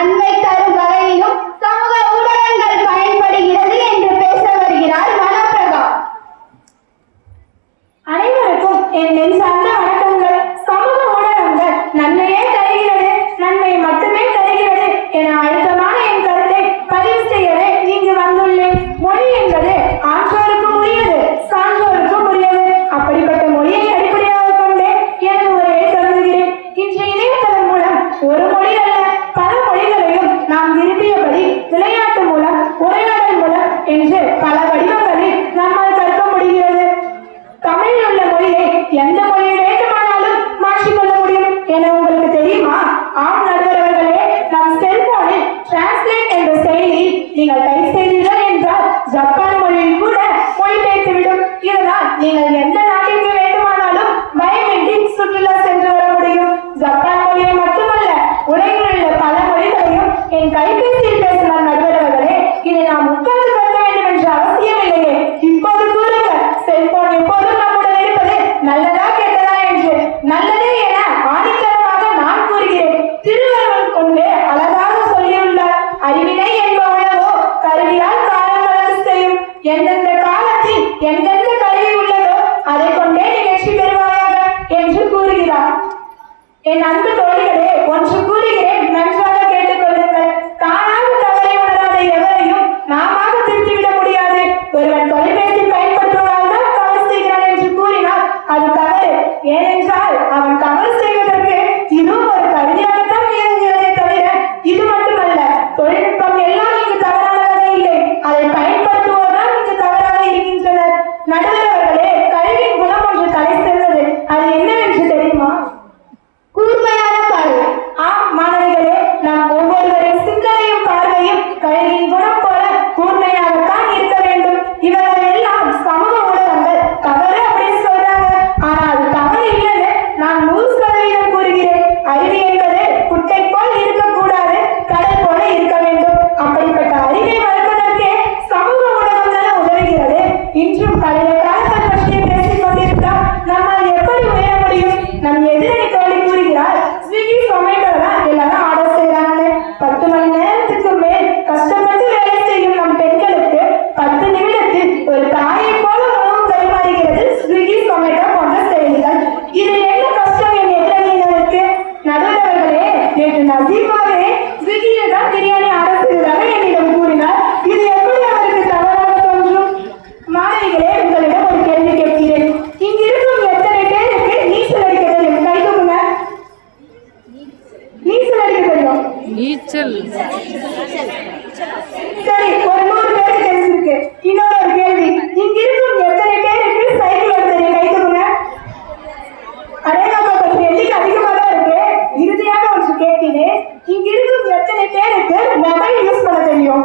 நன்மை தரும் வகையிலும் சமூக ஊடகங்கள் பயன்படுகிறது என்று பேச வருகிறார் மனோபிரபா. அனைவருக்கும் என் நெஞ்சார்ந்த வணக்கங்கள். சமூக ஊடகங்கள் நன்மையே தருகிறது, நன்மை மட்டுமே தருகிறது என அழுத்தமான என் கருத்தை பதிவு செய்யவே இங்கு வந்துள்ளேன். மொழி என்பது ஆன்றோருக்கும் உரியது, சான்றோருக்கும் உரியது. அப்படிப்பட்ட மொழியை அடிப்படையாக கொண்டு எனது உரையை தொடங்குகிறேன். இன்று இணையதளம் மூலம் ஒரு மொழி அல்ல, பல மொழிகளையும் நாம் விரும்பியபடி விளையாட்டு மூலம், உரையாடல் மூலம் என்று பல வடிவங்களில் நம்மால் கற்க முடிகிறது. தமிழில் உள்ள மொழியை எந்த மொழியை வேண்டுமானாலும் மாற்றிக்கொள்ள முடியும் என உங்களுக்கு தெரியுமா? ஆம் நடுவர்களே, நம் செல்போனில் டிரான்ஸ்லேட் என்ற செயலில் நீங்கள் டைப் செய்தீர்கள் என்றால் ஜப்பான் மொழியில் கூட மொழிபெயர்த்துவிடும். இதனால் நீங்கள் எந்த நாட்டிற்கு வேண்டுமானாலும் பயமின்றி சுற்றுலா சென்று வர முடியும். ஜப்பான் மொழியை மட்டுமல்ல, உலகில் உள்ள பல மொழிகளையும் என் கைபேசியில் பேசும் நடுவர்களே, இதை நாம் உட்கார்ந்து கற்க வேண்டும் என்ற அவசியம் இல்லையே. இப்போது கூறுங்கள், செல்போன் எப்போதும் நம்முடன் இருப்பது நல்லதா கெட்டதா என்று. நல்லதே என ஆணித்தரமாக நான் கூறுகிறேன். திருவள்ளுவர் கொண்டு அழகாக சொல்லியுள்ளார், அறிவினை என்ப உணவோ கருவியால் காலம் வளர்ந்து செய்யும். எந்தெந்த காலத்தில் எந்தெந்த கருவி உள்ளதோ அதை கொண்டே நீ வெற்றி பெறுவாயாக என்று கூறுகிறார். என் அன்பு தோழிகளே, ஒன்று கூறுகிறேன், நன்றாக கேட்டுக்கொள்ளுங்கள். தானாக தவறை உணராத எவரையும் நாமாக திருத்திவிட முடியாது. ஒருவன் தொலைபேசி பயன்படுத்துவதால் தான் தவறு செய்கிறான் என்று கூறினால் அது தவறு. ஏனென்றால் அவன் தவறு செய்வதற்கு இதுவும் ஒரு கருவியாகத்தான் இயங்குகிறதே தவிர இது மட்டுமல்ல. தொழில்நுட்பம் எல்லாம் இங்கு தவறானதாக இல்லை, அதை பயன்படுத்துவோர்தான் இங்கு தவறாக இருக்கின்றனர். நடுவர்களே, கல்வியின் குணம் ஒன்று தலை சிறந்தது. அது என்னவென்று தெரியுமா? கூர்மையான பார்வை. ஆம் மாணவிகளே, நாம் ஒவ்வொருவரின் சிந்தனையும் பார்வையும் கல்வியின் குணம் போல கூர்மையாகத்தான் இருக்க வேண்டும். இவர்கள் எல்லாம் சமூக ஊடகங்கள் தவறு அப்படின்னு சொல்றாங்க. ஆனால் அது தவறு இல்லைன்னு நான் 100% கூறுகிறேன். அறிவு என்பது குட்டை போல் இருக்கக்கூடாது, கடல் போல இருக்க வேண்டும். அப்படிப்பட்ட அறிவை வளர்ப்பதற்கே சமூக ஊடகங்கள் உதவுகிறது. இன்றும் பழைய காலத்தை பற்றி பேசிக் கொண்டிருந்தால் நம்மால் எப்படி உயர முடியும்? நம் எதிரணி தோழி கூறுகிறார், ஸ்விக்கி சொமேட்டோ தான் எல்லாரும் ஆர்டர் செய்யறாங்க. 10 மணி நேரத்துக்கு மேல் கஷ்டப்பட்டு வேலை செய்யும் நம் பெண்களுக்கு 10 நிமிடத்தில் ஒரு தாயை போல உணவு பரிமாறுகிறது ஸ்விக்கி சொமேட்டோ போன்ற செயலிகள். இது என்ன கஷ்டம் என் எதிரணியினருக்கு? நடுவர்களே, நேற்று நசீமாவே ஸ்விக்கியில் தான் பிரியாணி ஆர்டர் செய்ததாக என்னிடம் கூறினார். இது எப்படி அவருக்கு தவறாக தோன்றும்? மாணவிகளே, உங்களிடம் ஒரு கேள்வி கேட்கிறேன். இங்கிருக்கும் எத்தனை பேருக்கு நீச்சல் அடிக்க தெரியும்? கை தூக்குங்க. நீச்சல் அடிக்க தெரியும்? சரி, ஒரு 100 பேருக்கு தெரிஞ்சிருக்கு. இன்னொரு ஒரு கேள்வி, இங்கிருக்கும் எத்தனை பேருக்கு சைக்கிள் ஓட்ட தெரியும்? கை தூக்குங்க. அடையாளமா கொஞ்சம் எண்ணிக்கை அதிகமாக தான் இருக்கு. இறுதியாக ஒன்று கேட்கிறேன், இங்கிருக்கும் எத்தனை பேருக்கு மொபைல் யூஸ் பண்ண தெரியும்?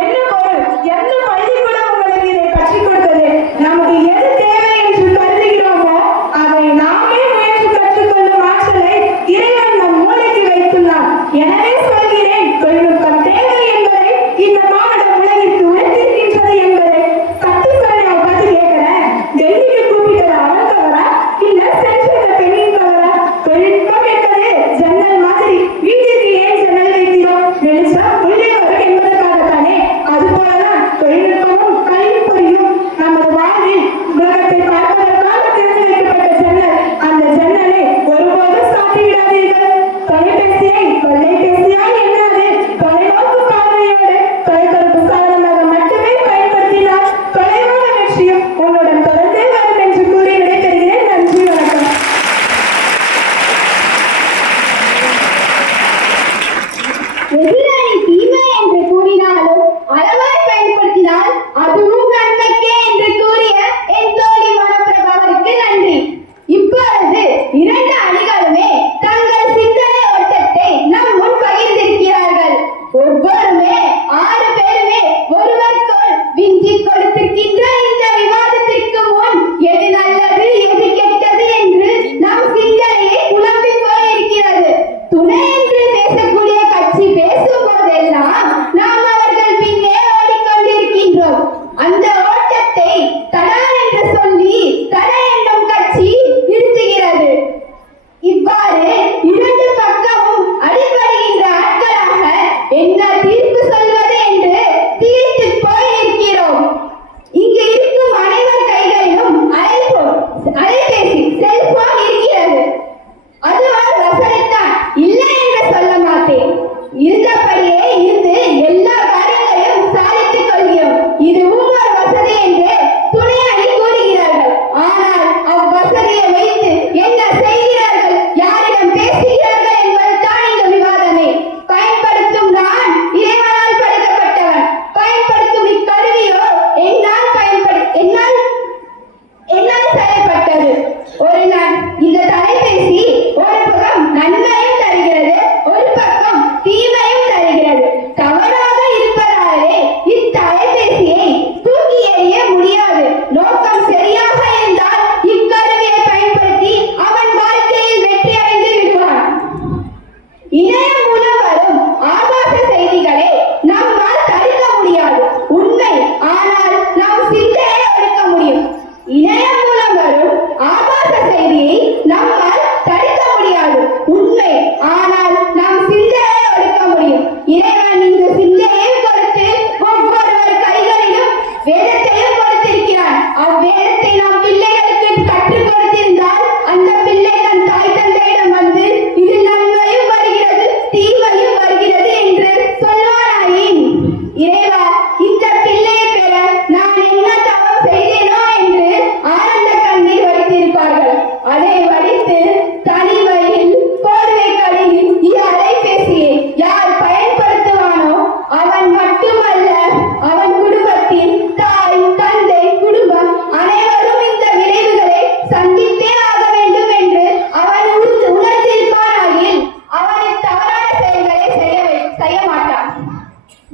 என்ன பொருள், எந்த பள்ளிக்கூடம் உங்களுக்கு இதை கற்றுக் கொடுத்தது? நமக்கு எது தேவை என்று கருதுகிறோமோ அதை நாமே முயற்சி கற்றுக்கொள்ளும் ஆற்றலை இறைவன் நம் மூளைக்கு வைத்துள்ளார். எனவே சொல்கிறேன், தொழில்நுட்பம் தேவை என்பதை இந்த மாவட்டம் உலகிற்கு உழைத்திருக்கின்றது என்பதை. சக்திசாலியை பற்றி கேட்கிறேன், டெல்லிக்கு கூப்பிட்டது அவன் தவறா இல்ல சென்ற பெண்ணின் தவறா? தொழில்நுட்பம் என்பது ஜன்னல் மாதிரி, வீட்டிற்கு ஏன் ஜன்னல் வைக்கிறோம்? வெளிச்சம் உள்ளே வரும் என்பதற்காகத்தானே. அதுபோலதான் தொழில்நுட்பமும் கல்விப்பொறியும் நமது வாழ்வில் உலகத்தை பார்ப்பதற்காக திறந்து வைக்கப்பட்ட ஜன்னல். அந்த ஜன்னலை ஒருபோதும் சாத்திவிடாதீர்கள். தொலைபேசியை தொலைபேசியால் எண்ணாது, தொலைநோக்கு பார்வையோடு தொலைத்தொடர்பு சாதனமாக மட்டுமே பயன்படுத்தினால் தொலைவான வெற்றியும் உங்களுடன் தொடர்ந்தே வரும் என்று கூறி விடைபெறுகிறேன். நன்றி, வணக்கம். எதிராளி தீமை என்று கூறினாலும் அளவாய் பயன்படுத்தினால் அதுவும் நன்மைக்கே என்று கூறிய என் தோழி மனோபிரபாவிற்கு நன்றி. இப்பொழுது 2 அணிகளுமே தங்கள் சிந்தனை ஓட்டத்தை நம் முன் பகிர்ந்திருக்கிறார்கள். ஒவ்வொருமே 6 பேருமே ஒருவருக்குள் விஞ்சிக் கொடுத்திருக்கின்ற இந்த விவாதத்திற்கு முன் எது நல்லது எது கெட்டது என்று நம் சிந்தனையை குழம்பி போயிருக்கிறது. துணை என்று பேசக்கூடிய கட்சி பேசும்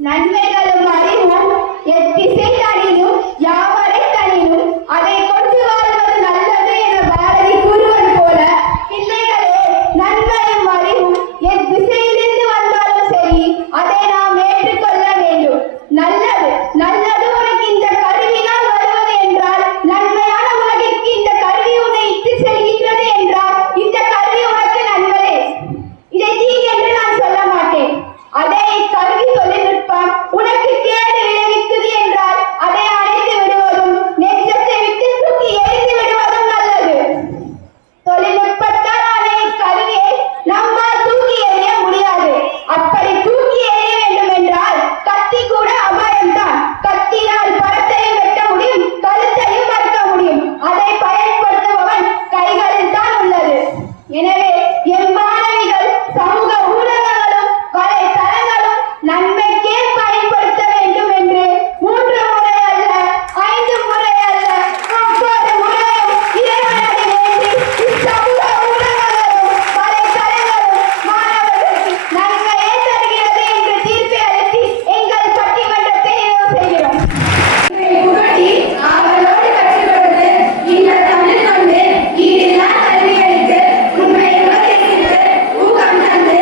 நன்மைகளும் அறிவும் எத்திசை தனினும் யாவரை தனினும் அதை கொண்டு வாழ்வது நல்லது என பாரதி கூறுவது போல பிள்ளைகளே நன்மையும் அறிவும் எத்திசையிலிருந்து வந்தாலும் சரி அதை நாம் ஏற்றுக்கொள்ள வேண்டும். நல்லது நல்லது உனக்கு இந்த கருவினால் வருவது என்றால், நன்மையான உலகிற்கு இந்த கருவி உன்னை இட்டு செல்கின்றது என்றால் இந்த கருவி உனக்கு நன்மையே. இதை தீங்கு என்று நான் சொல்ல மாட்டேன். அதே இக்கருவி தொழில்நுட்பம் உனக்கு கேடு விளைவித்தது என்றால் அதை அணைத்து விடுவதும் நெஞ்சத்தை விட்டு தூக்கி எரிந்து விடுவதும் நல்லது. தொழில்நுட்பத்தால் ஆன இக்கருவியை நம்மால் தூக்கி எறிய முடியாது. அப்படி தூக்கி எறிய வேண்டும் என்றால் கத்தி கூட அபாயம்தான். கத்தினால் பழத்தையும் வெட்ட முடியும், கழுத்தையும் மறுக்க முடியும். அதை பயன்படுத்துபவன் கைகளில் தான் உள்ளது. எனவே எம் மாணவிகள் சமூக ஊடகங்களும் வலைத்தளங்களும் நன்மைக்கே பயன்படுத்த வேண்டும் என்று 3 முறை அல்ல, 5 முறை அல்ல, 30 முறையும் இறைவனடி வேண்டி இச்சமூக ஊடகங்களும் வலைத்தளங்களும் மாணவர்களுக்கு நன்மையே தருகிறது என்று தீர்ப்பை அளித்து எங்கள் பட்டிமன்றத்தை நிறைவு செய்கிறோம். புகழி அவர்களோடு கற்றுக் கொடுத்து இந்த தமிழ் கொண்டு ஈடில்லா கல்வி அளித்து உண்மை உலகிற்கு ஊக்கம் தந்து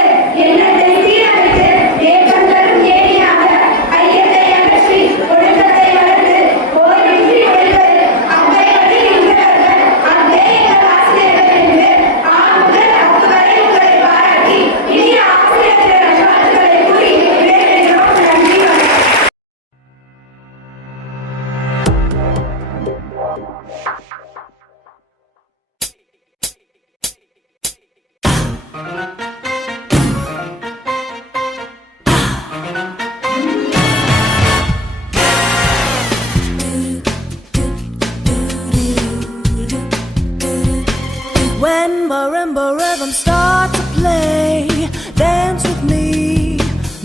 எண்ணத்தை சீரமைத்து ஏற்றம் தரும் ஏணியாக ஐயத்தை அகற்றி ஒழுக்கத்தை வளர்த்து ஓய்வின்றி ஒழிவது அவ்வை வழி நின்றவர்கள் அவ்வே எங்கள் ஆசிரியர்கள் என்று ஆண் முதல் 10 வரை உங்களை பாராட்டி இனிய ஆசிரியர் நல்வாழ்த்துக்களை கூறி விடைபெறுகிறோம். நன்றி, வணக்கம். When marimba rhythms start to play, dance with me,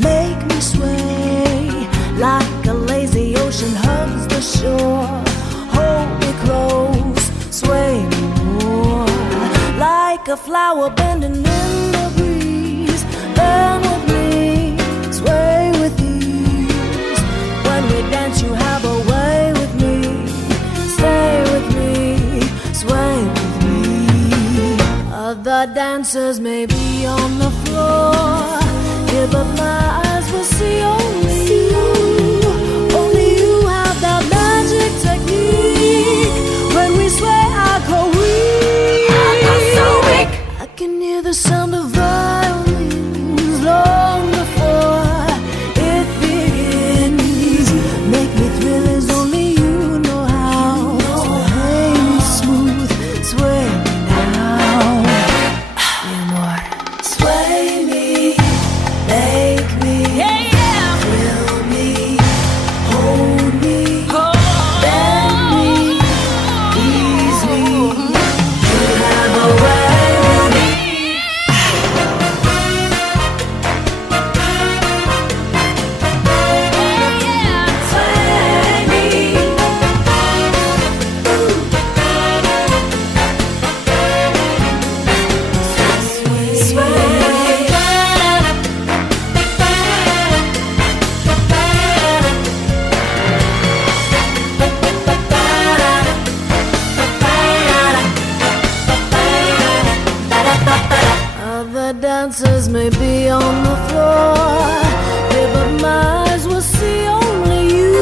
make me sway. Like a lazy ocean hugs the shore, hold me close, sway me more. Like a flower bending in the breeze, bend with me, sway with ease. When we dance you have a way with me, stay with me, sway with me. Other dancers may be on the floor, yeah, but my eyes will see only you. Only you have that magic technique. When we sway, I go weak. I can hear the sound of violins long before it begins. Make me thrill as only you know how. Sway me smooth, sway me now. Yeah, more. Sway me, make me, thrill me, hold me, bend me, ease me. You have a way with me. Sway me. Other dancers may be on the floor, yeah, but my eyes will see only you.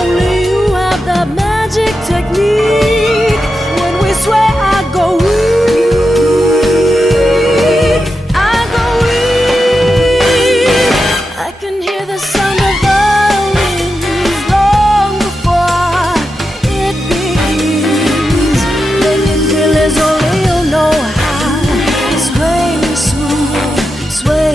Only you have that magic technique. When we sway, I go weak. I go weak. I can hear the sound of violins long before it begins. Make me feel as only you know how. Sway me smooth, sway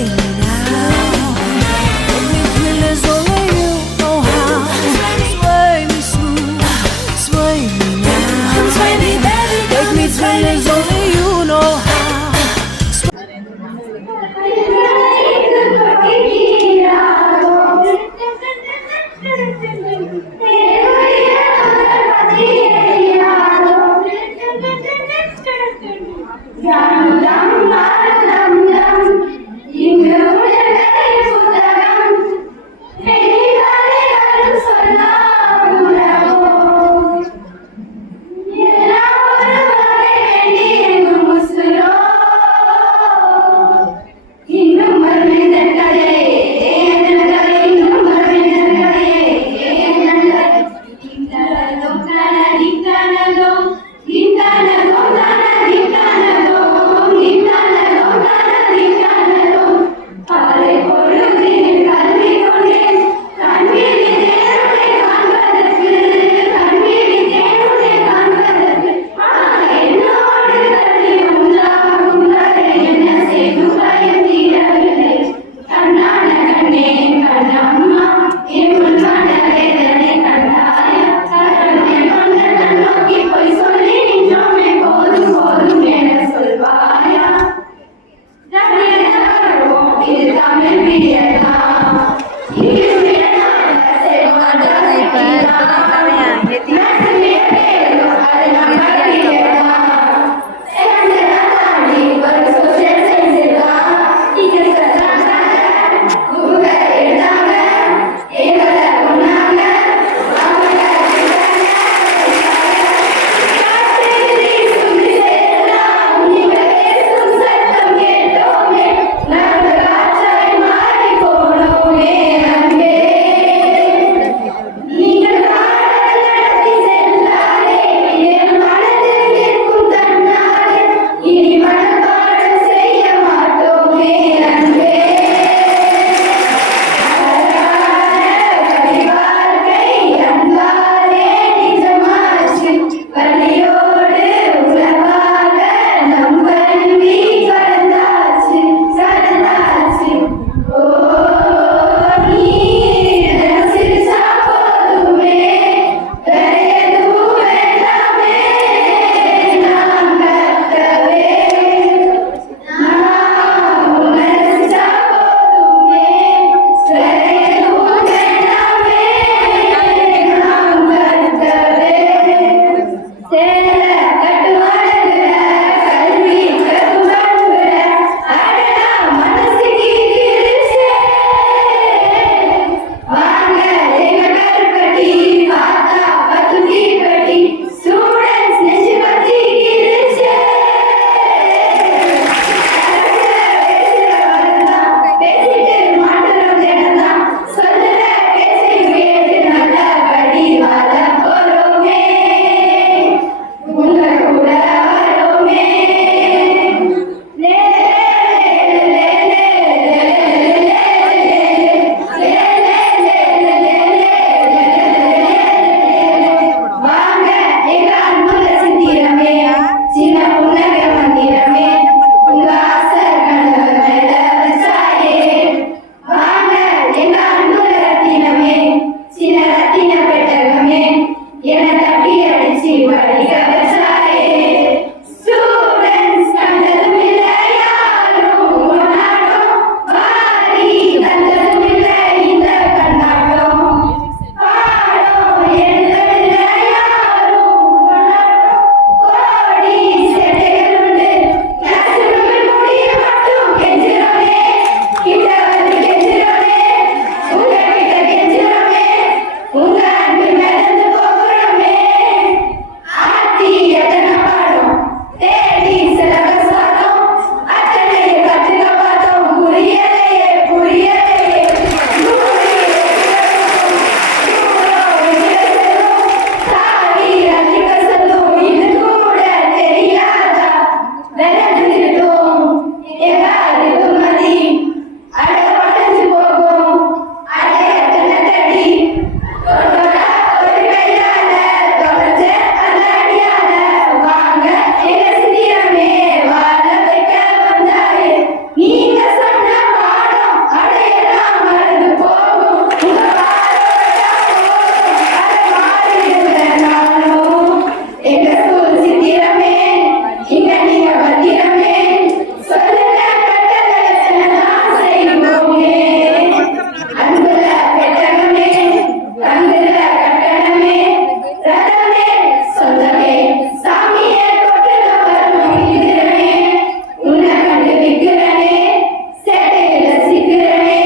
சிக்கிறமே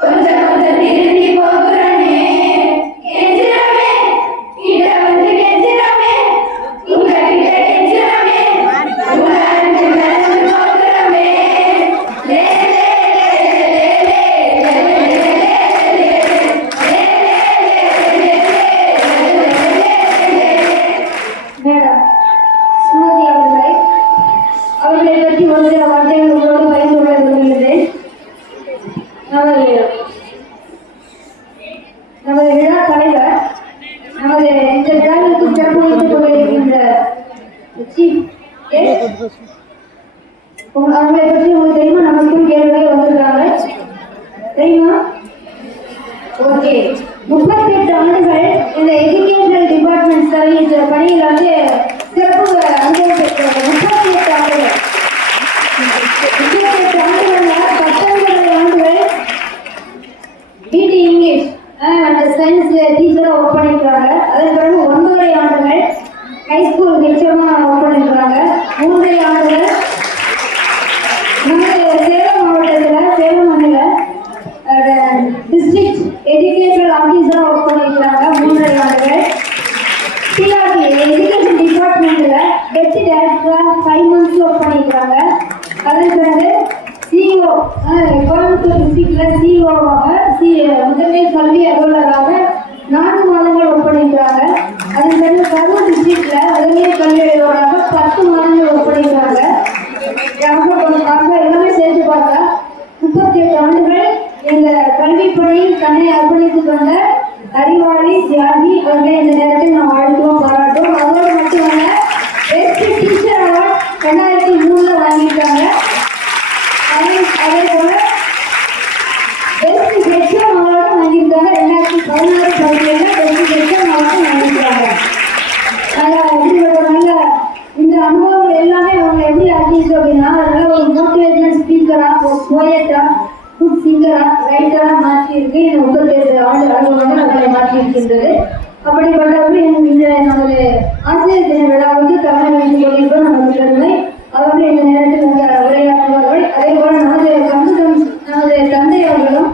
கொஞ்சம் கொஞ்சம் திரும்பி போகிறமே கெஞ்சிரமே கிட்ட வந்து கெஞ்சிரமே உங்க கிட்ட கெஞ்சிரமே உங்க அன்பு நடந்து போகிறமே லே மேடம் சுமதி அவர்களை பற்றி ஒரு சில வார்த்தைகள் உங்களோடு பகிர்ந்து கொள்ள விரும்புகிறேன். நமது விழா தலைவர் நமது இந்த விழாவிற்கு சிறப்பு வைத்துக் கொண்டிருக்கின்ற சீஃப் அவங்களை பற்றி உங்களுக்கு தெரியுமா? நமக்கும் கேள்விகள் வந்திருக்காங்க தெரியுமா? ஓகே, 38 ஆண்டுகள் இந்த எஜுகேஷனல் டிபார்ட்மெண்ட் சர்வீஸ் பணியில் வந்து சிறப்பு அனுபவம் பெற்றவர். 38 ஆண்டுகள் 38 ஆண்டுகள்ல 19 ஆண்டுகள் பிடி இங்கிலீஷ் அந்த சயின்ஸ் டீச்சரா ஒர்க் பண்ணிருக்காங்க. அதன் பிறகு 9 ஆண்டுகள் ஹைஸ்கூல் ஹெச்எம்மா ஒர்க் பண்ணிருக்காங்க. 3 ஆண்டுகள் நமது சேலம் மாவட்டத்தில் சேலம் மண்ணில் டிஸ்ட்ரிக்ட் எஜுகேஷனல் ஆஃபீஸரா ஒர்க் பண்ணிருக்காங்க. 3 ஆண்டுகள் டிஆர்டி எஜுகேஷன் டிபார்ட்மெண்ட்ல டெப்டி டைரக்டரா 5 months ஒர்க் பண்ணிருக்காங்க. அதன் பிறகு சிஓ கோயம்புத்தூர் டிஸ்ட்ரிக்ட்ல சிஓவாக முதன்மை கல்வி அலுவலராக 4 மாதங்கள் ஒர்க் பண்ணிருக்காங்க. அதன் பிறகு கரூர் டிஸ்ட்ரிக்ட்ல முதன்மை கல்வி அலுவலராக 10 மாதங்கள் ஒர்க் பண்ணிருக்காங்க. எல்லாமே சேர்த்து பார்த்தா 38 ஆண்டுகள் இந்த கல்வி பணியில் தன்னை அர்ப்பணித்துக் கொண்ட அறிவாளி தியாகி அவர்களை இந்த நேரத்தில் நாம் வாழ்த்துவோம், பாராட்டுவோம். அதோடு மட்டுமல்ல பெஸ்ட் டீச்சர் அவார்ட் 2003 வாங்கியிருக்காங்க. அதே போல பெஸ்ட் ஹெச்எம் அவார்டும் வாங்கியிருக்காங்க. 2016 பெஸ்ட் ஹெச்எம் அவார்டும் வாங்கியிருக்காங்க. நல்ல இந்த அனுபவங்கள் எல்லாமே அவங்க எப்படி ஆக்கிச்சு அப்படின்னா அதனால ஒரு மோட்டிவேஷனல் ஸ்பீக்கரா, போயட்டா, குட் சிங்கரா, ரைட்டரா மாற்றி இருக்கு. இந்த 38 ஆண்டு அனுபவங்கள் அவர்களை மாற்றி இருக்கின்றது. அப்படிப்பட்டவர்கள் இந்த நமது ஆசிரியர் தின விழாவுக்கு தலைமை வைத்துக் கொண்டிருப்போம் நமது பெருமை. அவர்கள் இந்த நேரத்தில் உரையாற்றுவார்கள். அதே போல நமது தந்தை அவர்களும்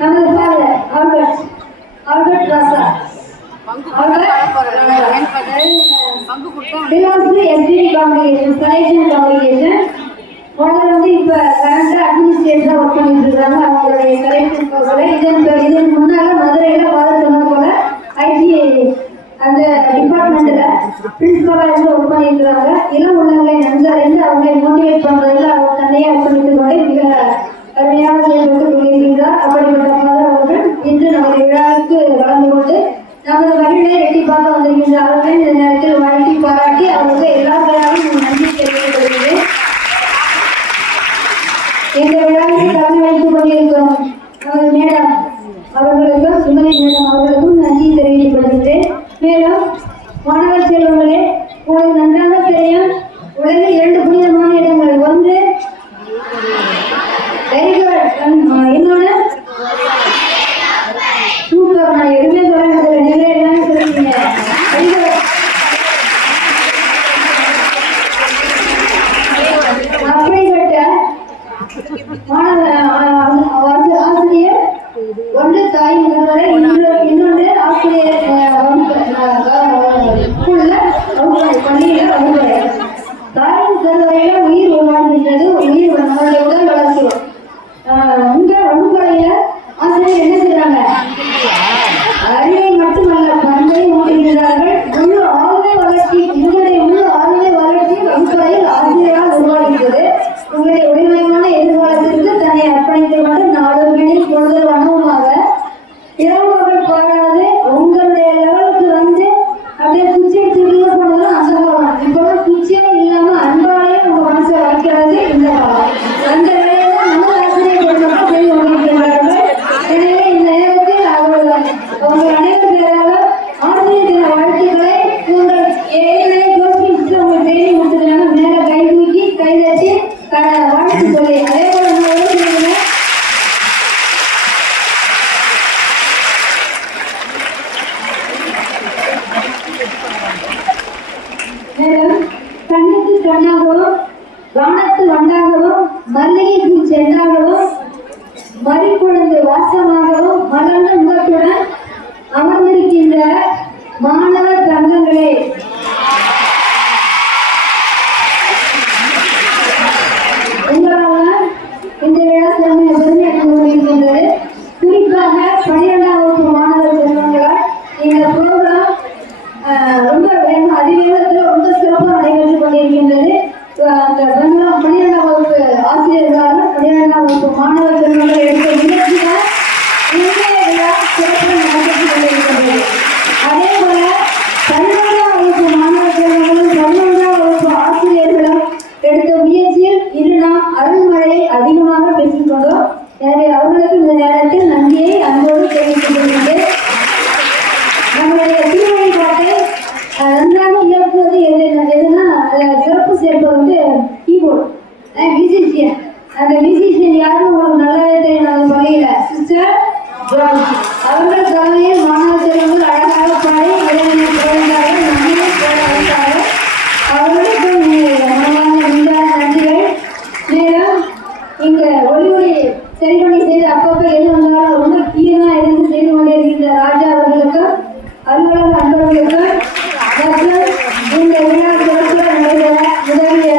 நமது ஃபாதர் ஆல்பர்ட் ராசா இப்ப கரண்டா அட்மினிஸ்ட்ரேட்டரா ஒர்க் பண்ணிட்டு இருக்காங்க. அவங்களுடைய கலெக்ஷன் இதன் முன்னால மதுரையில ஃபாதர் சொன்ன போல ஐடி அந்த டிபார்ட்மெண்ட்ல பிரின்சிபலா இருந்து ஒர்க் பண்ணியிருக்கிறாங்க. இளம் உள்ளவங்களை நன்கறிந்து அவங்களை மோட்டிவேட் பண்றதுல அவர் தன்னையே ஒப்படைத்துக் கொண்டு மிக அருமையாக செயல்பட்டுக் கொண்டிருக்கின்றார். அப்படிப்பட்ட ஃபாதர் அவர்கள் இன்று நமது விழாவுக்கு கலந்து கொண்டு நமது மகிழை ரெட்டிப்பாக வந்திருக்கின்ற அவர்களை இந்த நேரத்தில் வாழ்த்தி பாராட்டி அவருக்கு எல்லா பேராலும் நன்றி தெரிவித்துக் கொள்கிறேன். இந்த விழாவில் தலைமை வைத்துக் கொண்டிருக்கும் நமது மேடம் அவர்களுக்கும் சுமதி மேடம் அவர்களுக்கும் நன்றி தெரிவித்துக் கொள்கிறேன். மேலும் மாணவ செல்வங்களே, உங்களுக்கு நன்றாக தெரியும் உலகில் 2 புனிதமான இடங்கள். ஒன்று வெரி குட், இன்னொன்று சூப்பர். நான் எதுவுமே சொல்ல நீங்களே எல்லாமே சொல்லிட்டீங்க. அப்படிப்பட்ட ஆசிரியர் ஒன்று தாய் முதல்வரை, இன்னொன்று ஆசிரியர் பள்ளியில வகுப்பறை. தாயின் கருவறையில உயிர் உருவாடுகின்றது, உயிர் நம்மளுடைய உடல் வளர்ச்சியும். இந்த வகுப்பறையில ஆசிரியர் என்ன செய்யறாங்க? அறிவை மட்டுமல்ல பண்பை ஊட்டுகிறார்கள். முழு ஆளுமை வளர்ச்சி, உங்களுடைய முழு ஆளுமை வளர்ச்சி வகுப்பறையில் ஆசிரியரால் உருவாகிறது. உங்களுடைய உரிமையான எதிர்காலத்திற்கு தன்னை அர்ப்பணித்துக் கொண்டு நாடு மணி பொழுது வனவுமாக இரவுகள் பாராது உங்களுடைய லெவலுக்கு வந்து அப்படியே குச்சி எடுத்து போனதும் அந்த காலம். இப்போதான் குச்சியே இல்லாம அன்பாலே உங்க மனசை வளர்க்கிறது இந்த காலம். அந்த வேலையை தான் நம்ம ஆசிரியர் பெருமக்கள் செய்து கொண்டிருக்கிறார்கள். எனவே இந்த நேரத்தில் உங்கள் அனைவரும் பேராக ஆசிரியர் தின வாழ்த்துக்களை உங்கள் ஏற்கனவே யோசிச்சு உங்கள் தேடி கொடுத்துருக்காங்க. மேல கை தூக்கி கை தட்டி வாழ்த்து சொல்லி அதே போல மேலும் கண்ணுக்கு கண்ணாகவும் வானத்து வண்டாகவும் மல்லிகை பூ செண்டாகவும் மறிக்குழந்து வாசமாகவும் மலர்ந்த முகத்துடன் அமர்ந்திருக்கின்ற மாணவர் தங்கங்களே, உங்களால் இந்த விழா பெருமையாக்க கொண்டிருக்கின்றது. குறிப்பாக 12ஆம் வகுப்பு மாணவர் செல்வங்களால் இந்த ப்ரோக்ராம் ரொம்ப அதிவேகத்தில் ரொம்ப சிறப்பாக நடைபெற்றுக் கொண்டிருக்கின்றது. அந்த 12ஆம் வகுப்பு ஆசிரியர்களாலும் 12ஆம் வகுப்பு மாணவர் செல்வங்கள் எடுத்த முயற்சியால் இன்றைய விழா சிறப்பாக நடைபெற்றுக் கொண்டிருக்கின்றது. அதே போல 11ஆம் வகுப்பு மாணவர் செல்வங்களும் 11ஆம் வகுப்பு ஆசிரியர்களும் எடுத்த முயற்சியில் இன்று நாம் அருள்மழையை அதிகமாக பெற்றுக்கொண்டோம். எனவே அவர்களுக்கு இந்த நேரத்தில் நன்றியை அன்போடு தெரிவித்துக் கொள்கின்றேன். நம்முடைய திருவழிபாட்டை நன்றாக இயக்குவது எதுனா சிறப்பு சேர்ப்பது கீபோர்டு மியூசிஷியன். அந்த மியூசிஷியன் யாருன்னு உங்களுக்கு நல்லாவே தெரியும். நாங்கள் பள்ளியில சிஸ்டர் ஜார்ஜ் அவர்கள் தலைமையில் மாணவ செல்வங்கள் அழகாக பாடி இளைஞர் பிறந்தார்கள், நம்மையும் பிறந்தார்கள். அவர்களுக்கு மனமார்ந்த நன்றிகள். மேலும் இங்க ஒளி சரிபணி செய்து அப்பப்போ எது வந்தாலும் ரொம்ப கீழாக இருந்து செய்து கொண்டே இருக்கின்ற ராஜா அவர்களுக்கும் அலுவலக அன்பர்களுக்கும் மற்றும் இந்த விழா சிறப்பாக நடைபெற உதவிய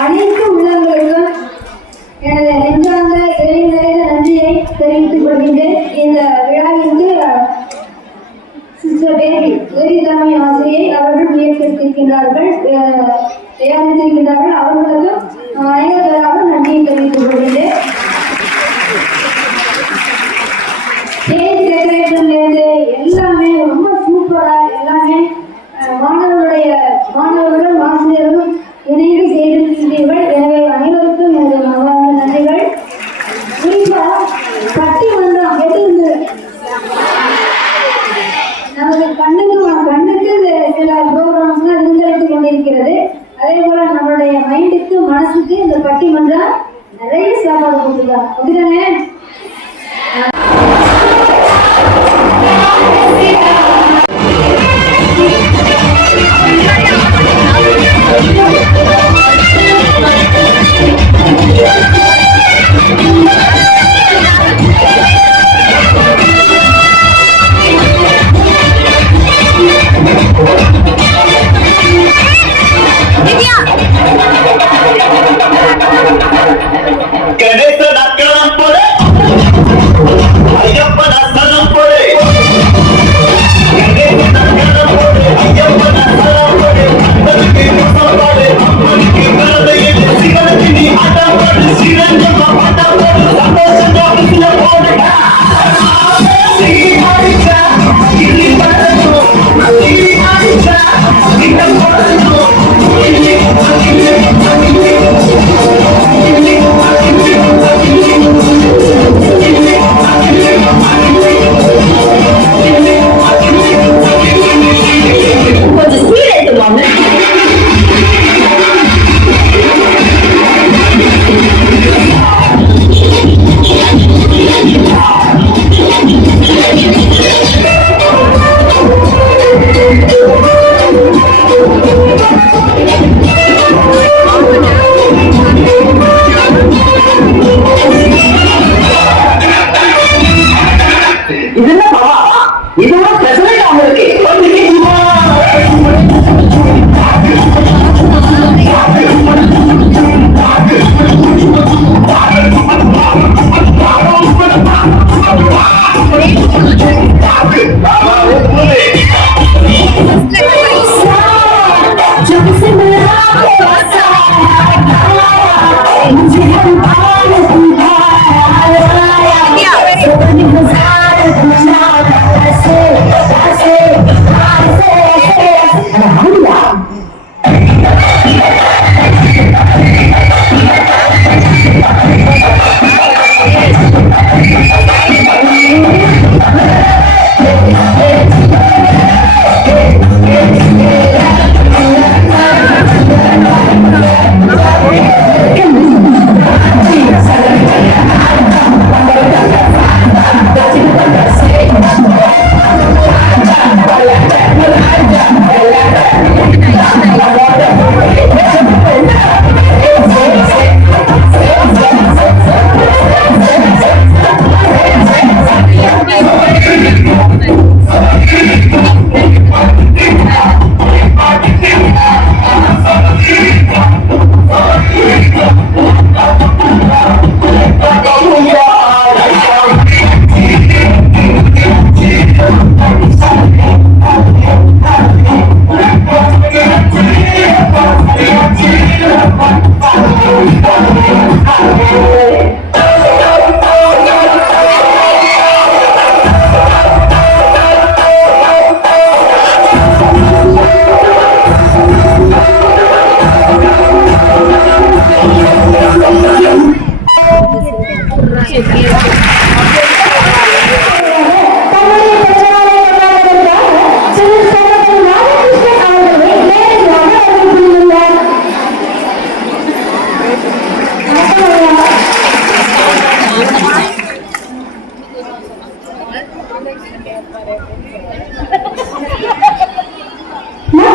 அனைத்து உள்ளங்களுக்கும் எனது நெஞ்சார்ந்த இறைவன் நிறைந்த நன்றியை தெரிவித்துக் கொள்கின்றேன். இந்த விழாவிற்கு சிஸ்டர் பேபி உதவி தலைமை ஆசிரியை அவர்கள் முயற்சித்திருக்கின்றார்கள், தயாரித்திருக்கின்றார்கள். அவர்களுக்கும் அனைவராக நன்றியை தெரிவித்துக் கொள்கின்றேன். ஸ்டேஜ் டெக்கரேஷன்லேருந்து எல்லாமே ரொம்ப சூப்பரா எல்லாமே மாணவர்களும் ஆசிரியர்களும் இணைந்து செய்திருக்கின்றீர்கள். எனவே அனைவருக்கும் எனது மனமார்ந்த நன்றிகள். குறிப்பா பட்டிமன்றம் எது நமது கண்ணுக்கு சில ப்ரோக்ராம்ஸ் விருந்தளித்துக் கொண்டிருக்கிறது. அதே போல நம்மளுடைய மைண்டுக்கு மனசுக்கு இந்த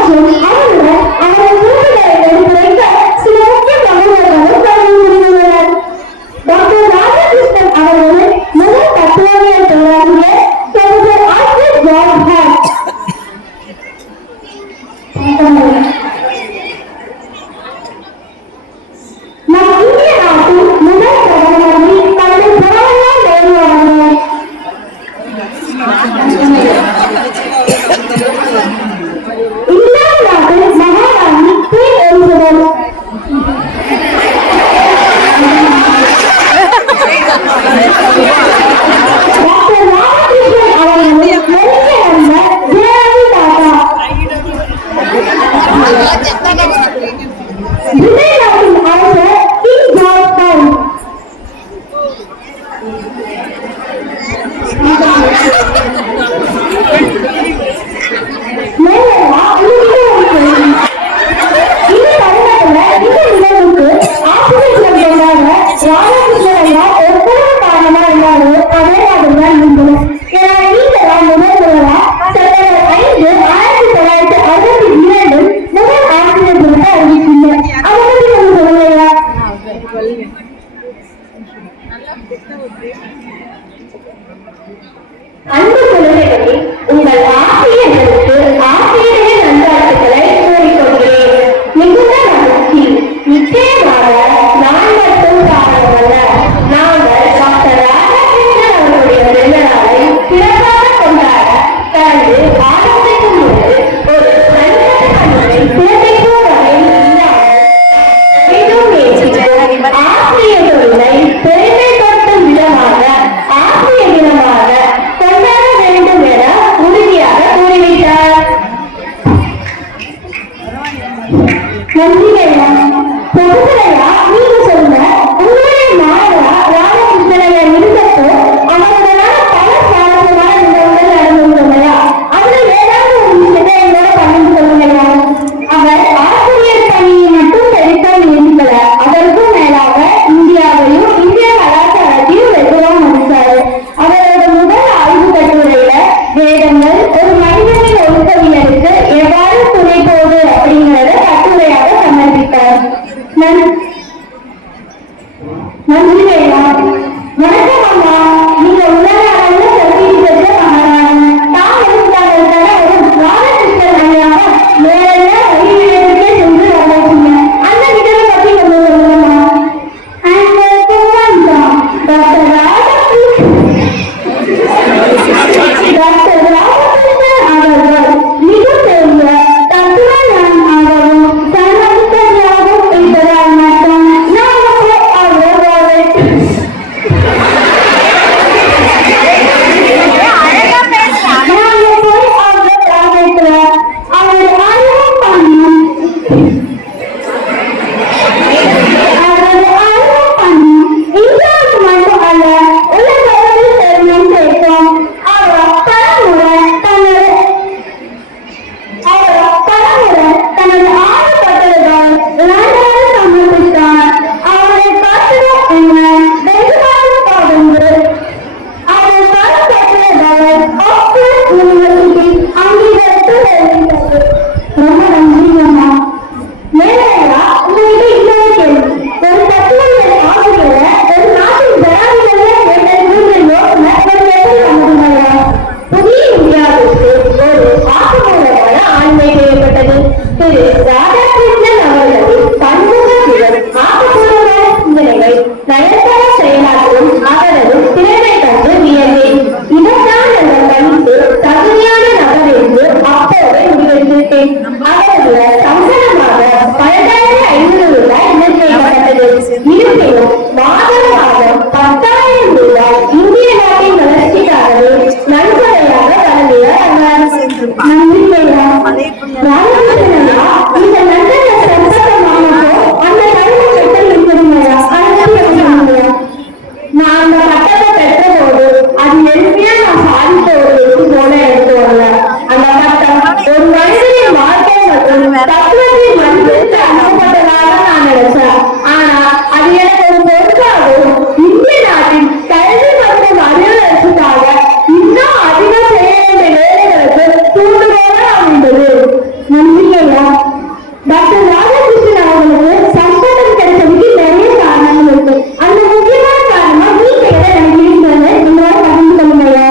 மற்றும் அவருடன் அவரது குறிப்புகளை எடுத்துரைக்க சில முக்கிய தமிழர்களும் கல்வி புரிந்துள்ளனர். டாக்டர் ராதாகிருஷ்ணன் அவர்களின் முதல் தத்துவவியல் பேராசிரியர் ப்ரொஃபசர் ஆல்ஃபிரட் ஜார்ஜ் ஹார்ட். நம் இந்திய நாட்டின் முதல் பிரதமர் பண்டிட் ஜவஹர்லால் நேரு அவர்கள். இங்கிலாந்து நாட்டின் மகாராணி குயின் எலிசபெத். டாக்டர் ராதாகிருஷ்ணன் அவர்களின் நெருங்கிய நண்பர் ஜெயலலிதா தாத்தா. பிரிட்டன் நாட்டின் அரசர் கிங் ஜார்ஜ் பவுண்ட். அன்பு குழந்தைகளே, உங்கள் ஆசிரியர்களுக்கு ஆசிரியரின் நல்வாழ்த்துக்களை கூறிக்கொள்கிறேன். மிகுந்த மகிழ்ச்சி. நிச்சயமாக நான் மட்டும் காரணமல்ல, நாங்கள் டாக்டர் ராதாகிருஷ்ணன் அவர்களுடைய பிறந்தநாளை சிறப்பாக கொண்டாட கடந்து ஆரம்பிக்கும் போது ஒரு மனிதனை சிறப்பிக்கும் வகையில் இல்லாமல் ஆசிரியர் தொழிலை பெருமைப்படுத்தும் விதமாக ஆசிரியர் தினமாக கொண்டாட வேண்டும் என உறுதியாக கூறிவிட்டார். நன்றிகையா. பிரபுதையா, நீங்க சொல்லுங்க, உங்களுடைய மாணவரா ராதாகிருஷ்ணனையா இருந்தப்போ அவர்களால் பல சுவாரஸ்யமான நிகழ்வுகள் நடந்துள்ளதையா? அதுல ஏதாவது ஒரு விஷயத்தை எங்களோட பகிர்ந்து சொல்லுங்கயா. அவர் ஆசிரியர் பணியை மட்டும் பெருசாக நியமிக்கல, அதற்கும் மேலாக இந்தியாவையும் இந்திய கலாச்சாரத்தையும் வெகுவாக மதித்தாரு. அவரோட முதல் ஆய்வு கட்டுரையில வேதங்கள் ஒரு மனிதனின் ஒழுக்கவியலுக்கு எவ்வாறு துணை போகுது அப்படிங்கிறத கட்டுரையாக சமர்ப்பித்தார். நன்றி ஐயா. வணக்கம் அம்மா. நீங்க உலக அளவுல பிரசித்தி பெற்ற மகாராணி. தான் எழுத்தாளர்களான ஒரு ராதாகிருஷ்ணன் ஐயாவை நேரடியா வழியிடத்துக்கே சென்று வரவழைச்சீங்க. அந்த நிகழ்வை பத்தி கொஞ்சம் சொல்லுங்கம்மா. அந்த குமார்தான் டாக்டர் ராதாகிருஷ்ணன் அவர்கள் மிக பெரிய தத்துவஞானியாகவும் சர்வதேசமாகவும் இருப்பதால் மட்டும் நமக்கு அவர்களை நன்றி. நன்றிங்கய்யா. டாக்டர் ராதாகிருஷ்ணன் அவர்களுக்கு சம்பளம் கிடைச்சதுக்கு நிறைய காரணங்கள் இருக்கு. அந்த முக்கியமான காரணமா நீங்க எதை நினைக்கிறீங்கன்னு உங்களோட பகிர்ந்து கொள்ளுங்கய்யா.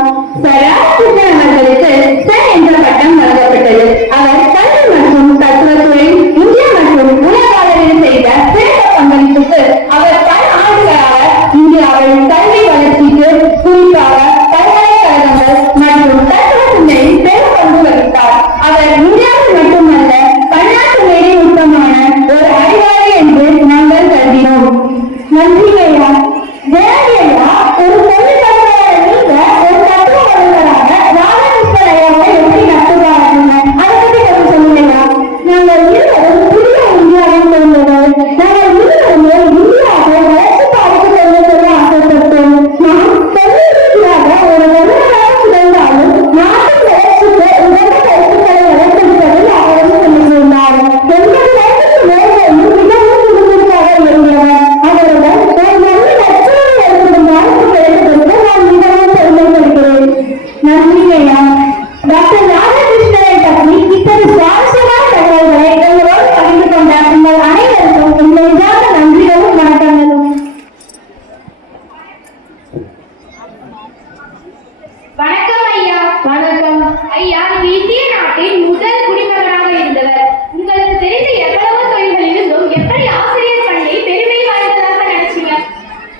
ராதாகிருஷ்ணன் அவர்களுக்கு சார் என்ற பட்டம் வழங்கப்பட்டது. அவர் கல்வி மற்றும் தத்துவத்துறை இந்தியா மற்றும் உலக அளவில் செய்த சிறந்த பங்களிப்புக்கு அவர் பல ஆண்டுகளாக இந்தியாவில் கல்வி வளர்ச்சிக்கு குறிப்பாக பல்கலைக்கழகங்கள் மற்றும் தத்துவ சிந்தனையில் பெரும் பங்கு வகித்தார். அவர் இந்தியாவில் மட்டுமல்ல பன்னாட்டு நுட்பமான ஒரு அறிவாளி என்று நாங்கள் கருதினோம். நன்றிங்கய்யா. ஜெயந்தியா, ஒரு பொது தலைவராக நீங்க ஒரு தத்துவ வல்லுநராக ராதாகிருஷ்ணன் ஐயாவை எப்படி நட்பு பாராட்டுங்க? அதை பத்தி கொஞ்சம் சொல்லுங்கய்யா. நாங்கள் இருவரும் புதிய இந்தியாவில் பிறந்தவர். நாங்கள் இருவருமே இந்தியாவை வளர்ச்சி பாதைக்கு கொண்டு செல்ல ஆசைப்பட்டோம். நாம் தொழிற்சியாக ஒரு வல்லுநராக பிறந்தாலும் நாட்டின் வளர்ச்சிக்கு உகந்த கருத்துக்களை வளர்த்தெடுப்பதில் அவரும் சொல்லியிருந்தார். 80 வயதுக்கு மேலேயும் மிகவும் சுறுசுறுப்பாக இருந்தவர். அவருடன் ஒரு நல்ல நட்புறவு ஏற்படும் வாய்ப்பு கிடைத்ததற்கு நான் மிகவும் பெருமைப்படுகிறேன். நன்றிங்கய்யா. டாக்டர் ராதாகிருஷ்ணனை பற்றி இத்தனை சுவாரஸ்யமான தகவல்களை எங்களோடு பகிர்ந்து கொண்ட உங்கள் அனைவருக்கும் என் நெஞ்சார்ந்த நன்றிகளும் வணக்கங்களும். வணக்கம் ஐயா. வணக்கம் ஐயா. இந்திய நாட்டின் முதல் குடிமகனாக இருந்தவர். உங்களுக்கு தெரிந்த எவ்வளவோ தொழில்கள் இருந்தும் எப்படி ஆசிரியர் பணியை பெருமை வாய்ந்ததாக நினைச்சீங்க?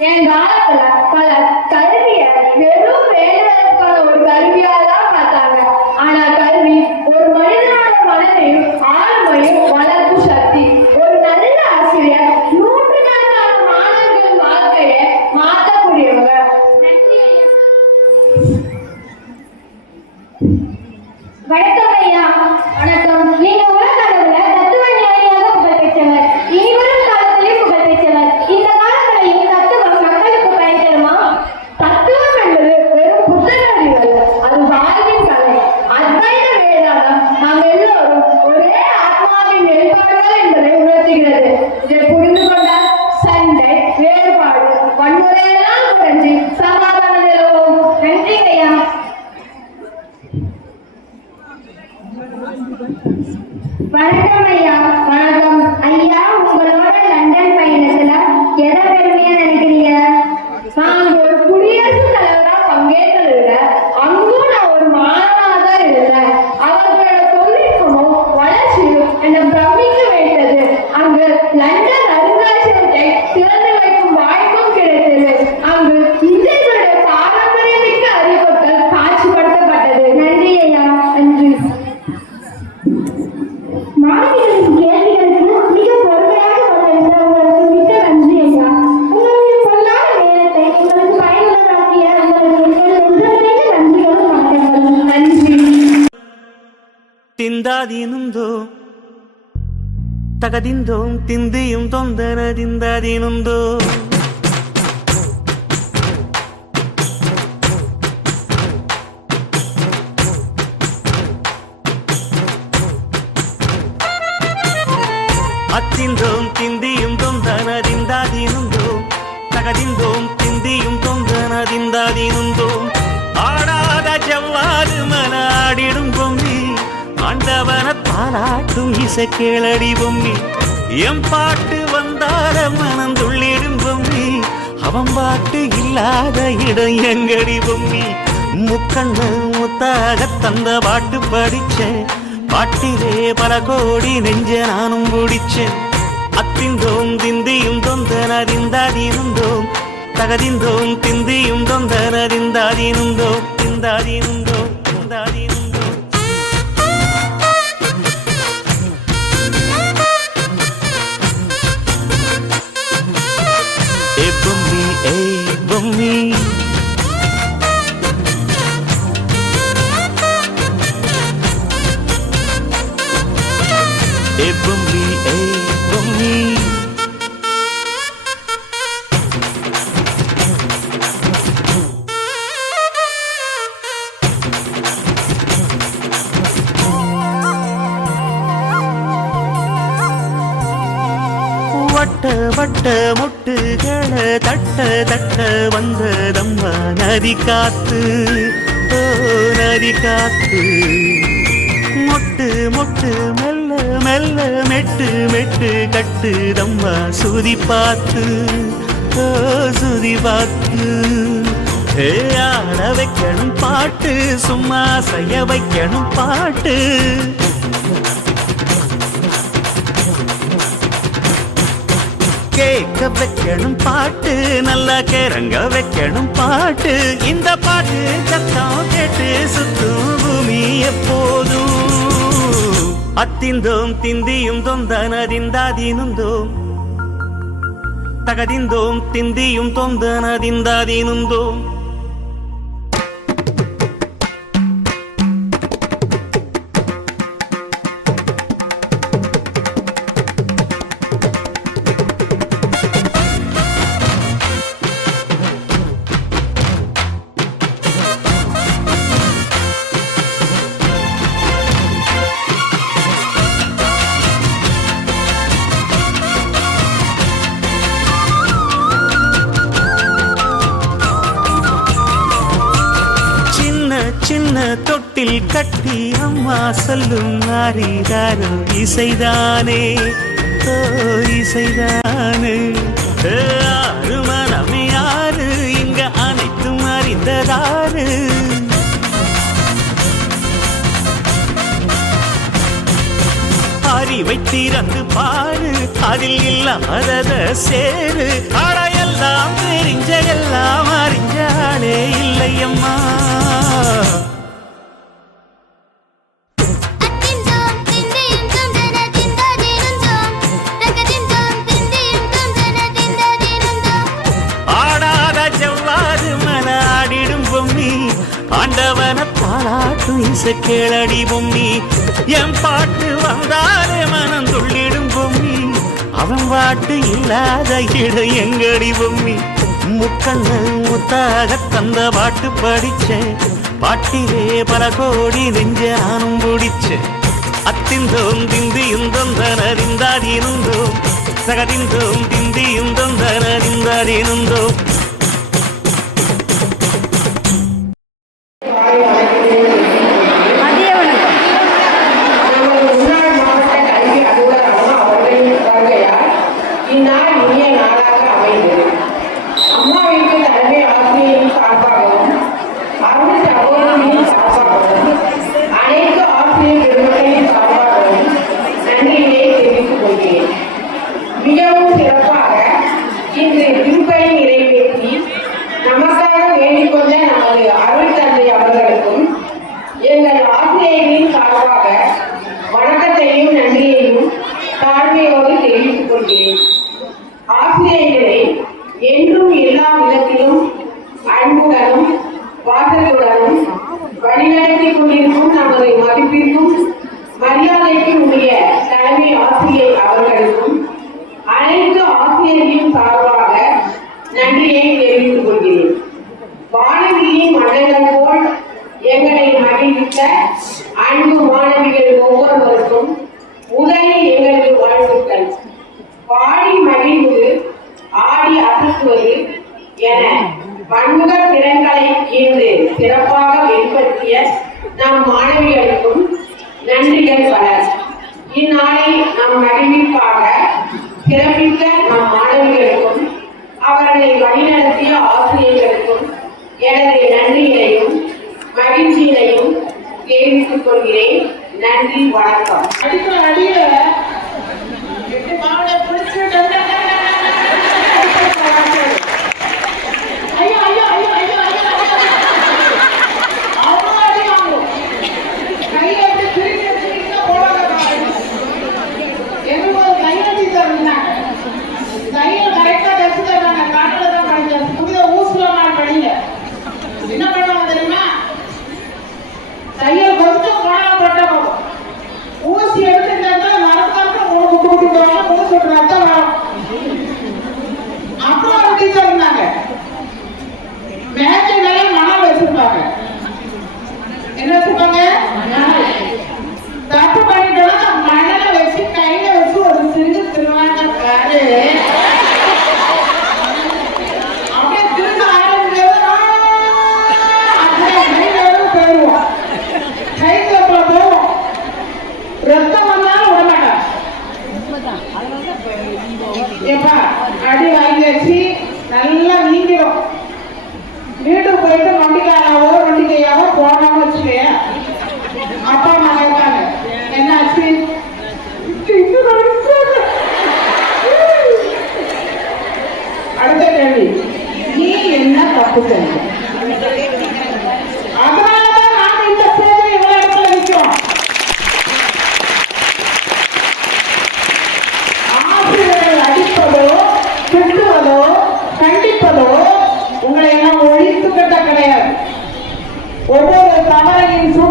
என் காலத்துல பலர் கல்வியை வெறும் வேலைக்கான ஒரு கருவியாக தான் பார்த்தாங்க. ஆனா கல்வி ஒரு மனிதனோட மனதையும் ஆளுமையும் வளர்க்கும் சக்தி. ஒரு நல்ல ஆசிரியர் நூற்றுக்கணக்கான மாணவர்கள் வாழ்க்கையை மாற்றக்கூடியவங்க. நன்றி ஐயா. வணக்கம் ஐயா. வணக்கம். நீங்க உலக அளவுல தத்துவ ஞானியாக புகழ் பெற்றவர். இனிவரும் காலத்திலே புகழ் பெற்றவர். இந்த காலத்திலேயும் தத்துவம் மக்களுக்கு பயன்படுமா? தத்துவம் என்பது வெறும் புத்தகங்கள் அல்ல, அது வாழ்வின் கலை. அத்வைத வேதாந்தம் நாம் எல்லோரும் ஒரே ஆத்மாவின் வெளிப்பாடுகள் என்பதை உணர்த்துகிறது. இதை புரிந்து கொண்டால் சண்டை, வேறுபாடு, வன்முறையெல்லாம் குறைஞ்சி சமாதானம் நிலவும். நன்றி ஐயா. வணக்கம் ஐயா. வணக்கம் ஐயா. உங்களோட லண்டன் பயணத்துல எதை பெருமையா நினைக்கிறீங்க? நான் ஒரு குடியரசுத் தலைவரா பங்கேற்றதில்ல, அங்கும் நான் ஒரு மாணவனா தான் இருந்தேன். அவர்களோட தொழில்நுட்பமும் வளர்ச்சியும் என்னை பிரமிக்க வைத்தது. அங்கு லண்டன் அருங்காட்சியகத்தை திறந்து வைக்கும் வாய்ப்பும் கிடைத்தது. அங்கு இந்தியர்களுடைய பாரம்பரியமிக்க அறிவுகள் காட்சிப்படுத்தப்பட்டது. நன்றி ஐயா. நன்றி. மாணவிகளின் கேள்விகளுக்கு மிக பொறுமையாக பதிலளித்த உங்களுக்கு மிக்க நன்றி ஐயா. உங்களுடைய பொன்னான நேரத்தை உங்களுக்கு பயனுள்ளதாக்கிய உங்களுக்கு நன்றிகளும் வணக்கங்களும். நன்றி. ತಿಂದಾದೀನುಂದು ತಗದಿಂದೋಂ ತಿಂದಿಯುಂ ತೊಂದನದಿಂದಾದೀನುಂದು ಅತ್ತಿಂದೋಂ ತಿಂದಿಯುಂ ತೊಂದನದಿಂದಾದೀನುಂದು ತಗದಿಂದೋಂ ತಿಂದಿಯುಂ ತೊಂದನದಿಂದಾದೀನುಂದು ஆடாத ஜவ்வாது மலாடிடும் பொம்மி ஆண்டவன தாலாட்டும் இசை கேளடி பொம்மி எம் பாட்டு வந்தார மனந்துள்ளிடும் பொம்மி அவன் பாட்டு இல்லாத இடம் எங்கடி பொம்மி முக்கண்ணு முத்தாக தந்த பாட்டு படிச்சேன் பாட்டிலே பல கோடி நெஞ்ச நானும் பிடிச்சேன் அத்திந்தோம் திந்தியும் தொந்தனதிந்தாதீனுந்தோம் தகதிந்தோம் திந்தியும் தொந்தனதிந்தாதீனுந்தோம் திந்தாதீனுந்தோம் திந்தாதீனுந்தோம் பொம்மி பொம்மி பொம்மி வட்ட வட்ட முட்டுகளை தட்ட தட்ட வந்ததம்மா நதி காத்து ஓ நதி காத்து மொட்டு மொட்டு மெல்ல மெல்ல மெட்டு மெட்டு கட்டுதம்மா சுதி பார்த்து சுதி பார்த்து ஆட வைக்கணும் பாட்டு சும்மா செய்ய வைக்கணும் பாட்டு கேட்க வைக்கணும் பாட்டு நல்லா கேரங்க வைக்கணும் பாட்டு இந்த பாட்டு சத்தம் கேட்டு சுத்தும் பூமி எப்போதும் அத்திந்தோம் திந்தியும் தொந்தனதிந்தாதீனுந்தோம் தகதிந்தோம் திந்தியும் தொந்தனதிந்தாதீனுந்தோம் சின்ன தொட்டில் கட்டி அம்மா சொல்லும் மாறிதாரோ இசைதானே இசைதானே ஆறு மனமே யாரு இங்க அனைத்தும் அறிந்ததாரு அறிவை திறந்து பாரு அதில் இல்லாதத சேரு ஆடையெல்லாம் தெரிஞ்ச எல்லாம் அறிஞ்சாலே இல்லையம்மா ஆண்டவன பாராட்டும் இசை கேளடி பொம்மி என் பாட்டு வந்தாலே மனம் துள்ளிடும் பொம்மி அவன் பாட்டு இல்லாத இட எங்கடி பொம்மி முக்கண்ணு முத்தாக தந்த பாட்டு படிச்சேன் பாட்டிலே பல கோடி நெஞ்ச நானும் பிடிச்சேன் அத்திந்தோம் திந்தியும் தொந்தனறிந்தாதீனுந்தோம் சகதிந்தோம் திந்தியும் தொந்தனறிந்தாதீனுந்தோம் மிகவும் சிறப்பாக இன்று விருப்பை நிறைவேற்றி நமக்காக வேண்டிக் கொண்ட நமது அருள் தந்தை அவர்களுக்கும் எங்கள் ஆசிரியர்களின் சார்பாக வணக்கத்தையும் நன்றியையும் தாழ்மையோடு தெரிவித்துக் கொள்கிறேன். ஆசிரியர்களை என்றும் எல்லா விதத்திலும் அன்புடனும் வாசத்துடனும் வழிநடத்தி கொண்டிருக்கும் நமது மதிப்பிற்கும் மரியாதைக்கும் உரிய தலைமை ஆசிரியர் அவர்களுக்கும் அனைத்து ஆசிரியர்களின் சார்பாக நன்றியை தெரிவித்துக் கொள்கிறேன். வானவியின் மன்னர்கள் போல் எங்களை மகிழ்வித்த அன்பு மாணவிகள் ஒவ்வொருவருக்கும் முதலில் எங்களது வாழ்த்துக்கள். பாடி மகிழ்வது ஆடி அசத்துவது என பன்முக திறன்களை இன்று சிறப்பாக வெளிப்படுத்திய நம் மாணவிகளுக்கும் நன்றிகள் பல. இந்நாளை நம் மகிழ்விற்காக சிறப்பித்த நம் மாணவிகளுக்கும் அவர்களை வழிநடத்திய ஆசிரியர்களுக்கும் எனது நன்றியினையும் மகிழ்ச்சியினையும் தெரிவித்துக் கொள்கிறேன். நன்றி, வணக்கம். என்ன பண்ணுவாங்க தெரியுமா? தையல் கொஞ்சம் காணப்பட்ட ஊசி எடுத்துட்டு மரத்தை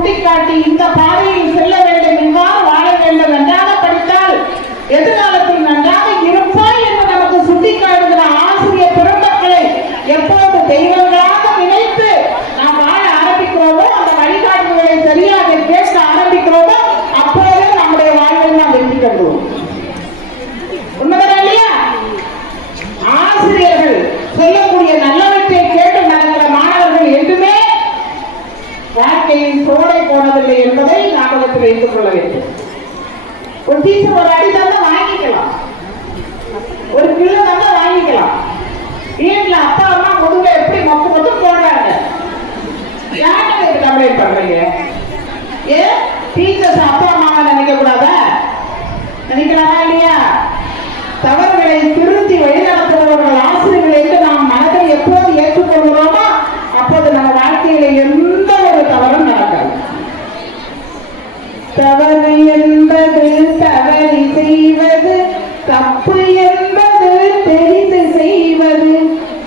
சுட்டிக்காட்டி இந்த பாதையில் செல்ல வேண்டும், இவ்வாறு வாழ வேண்டும், நன்றாக படித்தால் எதிர்காலத்தில் நன்றாக இருப்பாய் என்று நமக்கு சுட்டிக்காட்டுகிற ஆசிரியர் பெருமக்களை எப்போது தெய்வங்களாக நினைத்து நாம் வாழ ஆரம்பிக்கிறோமோ, அந்த வழிகாட்டுதலை சரியாக கேட்க ஆரம்பிக்கிறோமோ, அப்போதே நம்முடைய வாழ்வை நாம் வெற்றி கண்டுவோம். உண்மைதானே இல்லையா? ஆசிரியர்கள் சொல்லக்கூடிய நல்லவற்றை கேட்டு நடக்கிற மாணவர்கள் என்றுமே வாழ்க்கையில் சோடை போனதில்லை என்பதை ஞாபகத்தில் வைத்துக் கொள்ள வேண்டும். ஒரு டீச்சர் ஒரு அடி தந்தா வாங்கிக்கலாம், ஒரு கிலோ தந்தா வாங்கிக்கலாம். வீட்டுல அப்பா அம்மா முதுக எப்படி மொத்த போடுறாங்க, யார்கிட்ட கம்ப்ளைண்ட் பண்றீங்க? ஏன் டீச்சர்ஸ் அப்பா அம்மாவை நினைக்க கூடாதா? நினைக்கலாமா இல்லையா? தவறுகளை திருத்தி வழிநடத்துபவர்கள் ஆசிரியர்கள் என்று நாம் மனதில் எப்போது ஏற்றுக்கொள்கிறோமோ அப்போது நம்ம வாழ்க்கையில எந்த ஒரு தவறும் நடக்காது. தவறு என்பது தவறி செய்வது, தப்பு என்பது தெரிந்து செய்வது.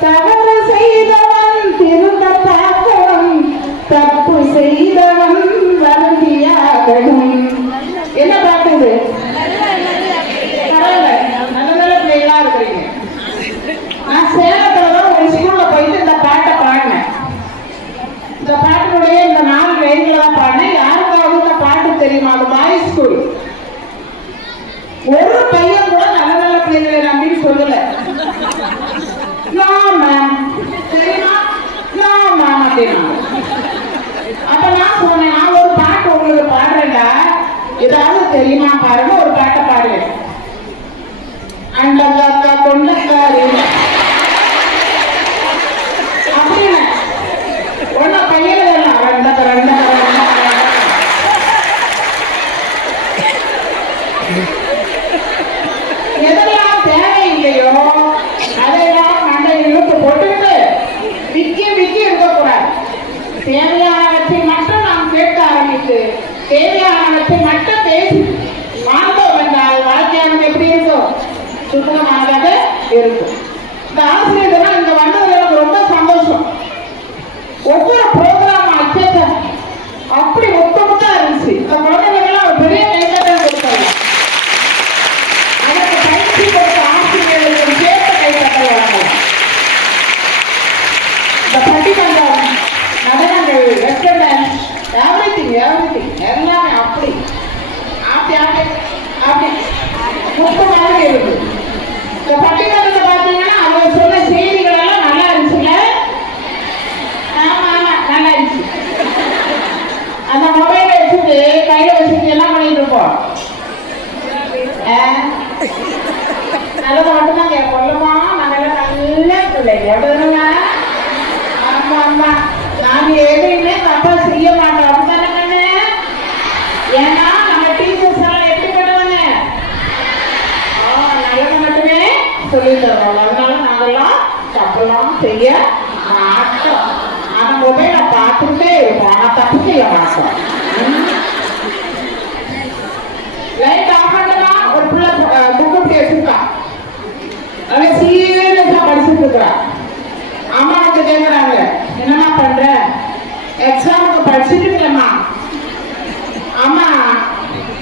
தவறு செய்தவன் திரும்ப பார்க்கணும், தப்பு செய்தவன் வருந்தியாகணும். என்ன பாக்குது? நல்ல பிள்ளைகளா இருக்கிறீங்க. நான் சேலத்துலதான் ஒரு ஸ்கூல்ல போயிட்டு இந்த பாட்டை பாடினேன். இந்த பாட்டினுடைய இந்த 4 லைன்ல தான் பாடினேன். யாருக்காவது இந்த பாட்டு தெரியுமா? அது பாய்ஸ் ஸ்கூல். ஒரு பையன் கூட நல்ல பிள்ளைகளை நம்பின்னு சொல்லல. தெரியுமா? அப்படின்னா அப்ப நான் சொன்னேன், நான் ஒரு பாட்டு உங்களுக்கு பாடுறேன்டா, ஏதாவது தெரியுமா பாருங்க. ஒரு பாட்டை பாடுறேன். அண்டகாக்கா கொண்டக்காரி அப்படின்னு ஒன்ன பையன் எதெல்லாம் தேவையில்லையோ அதையெல்லாம் மண்டையில் இழுத்து போட்டுக்கிட்டு விக்கி இருக்கக்கூடாது. தேவையானவற்றை மட்டும் நாம் கேட்க ஆரம்பித்து தேவையானவற்றை மட்டும் பேசி வாழ்ந்தோம் என்றால் வாழ்க்கையானது எப்படி இருக்கும்? சுத்தமானதாக இருக்கும். இந்த ஆசிரியர்கள் இங்க வந்ததுல எனக்கு ரொம்ப சந்தோஷம். ஒவ்வொரு ப்ரோக்ராம் அச்சேஷன் அப்படி ஒத்தமுட்டா இருந்துச்சு. இந்த குழந்தைகள் ஒரு பெரிய கைத்தட்டல் கொடுத்தாங்க. அதற்கு பயிற்சி கொடுத்த ஆசிரியர்களுக்கு சேர்த்த கைத்தட்டல் வழங்கலாம். இந்த பட்டிமன்றம், நடனங்கள், வெஸ்டர்ன் டான்ஸ், எவ்ரிதிங் எல்லாமே அப்படி முக்கியமாக இருக்கு. இந்த பட்டிமன்றத்தை பார்த்தீங்கன்னா அவர் சொன்ன செய்திகள் எல்லாம் நல்லா இருந்துச்சுல்ல? ஆமா நல்லா இருந்துச்சு. அந்த மொபைலை வச்சுட்டு கையில வச்சுட்டு என்ன பண்ணிட்டு இருப்போம்? நல்லதை மட்டும்தான் கேட்போம்மா. நாங்கெல்லாம் நல்ல பிள்ளைங்க அப்படின்னா ஆமா நாங்க எதுவுமே தப்பா செய்ய மாட்டோம். அப்படித்தானே கண்ணு? ஏன்னா நம்ம டீச்சர்ஸ் எல்லாம் எப்படி பண்ணுவாங்க? நல்லது மட்டுமே சொல்லி தரோம். அதனால நாங்கெல்லாம் தப்பெல்லாம் செய்ய மாட்டோம். ஆனா மொபைலை பார்த்துட்டே இருப்போம். ஆனா தப்பு செய்ய மாட்டோம். லைட் ஆஃப் பண்ணா ஒரு பிள்ளை புக்கு இப்படி வச்சிருக்கான். நல்லா சீரியஸா படிச்சுட்டு இருக்கிறான். அம்மா வந்து கேட்கறாங்க, என்னம்மா பண்ற? எக்ஸாமுக்கு படிச்சுட்டு இருக்கேம்மா. அம்மா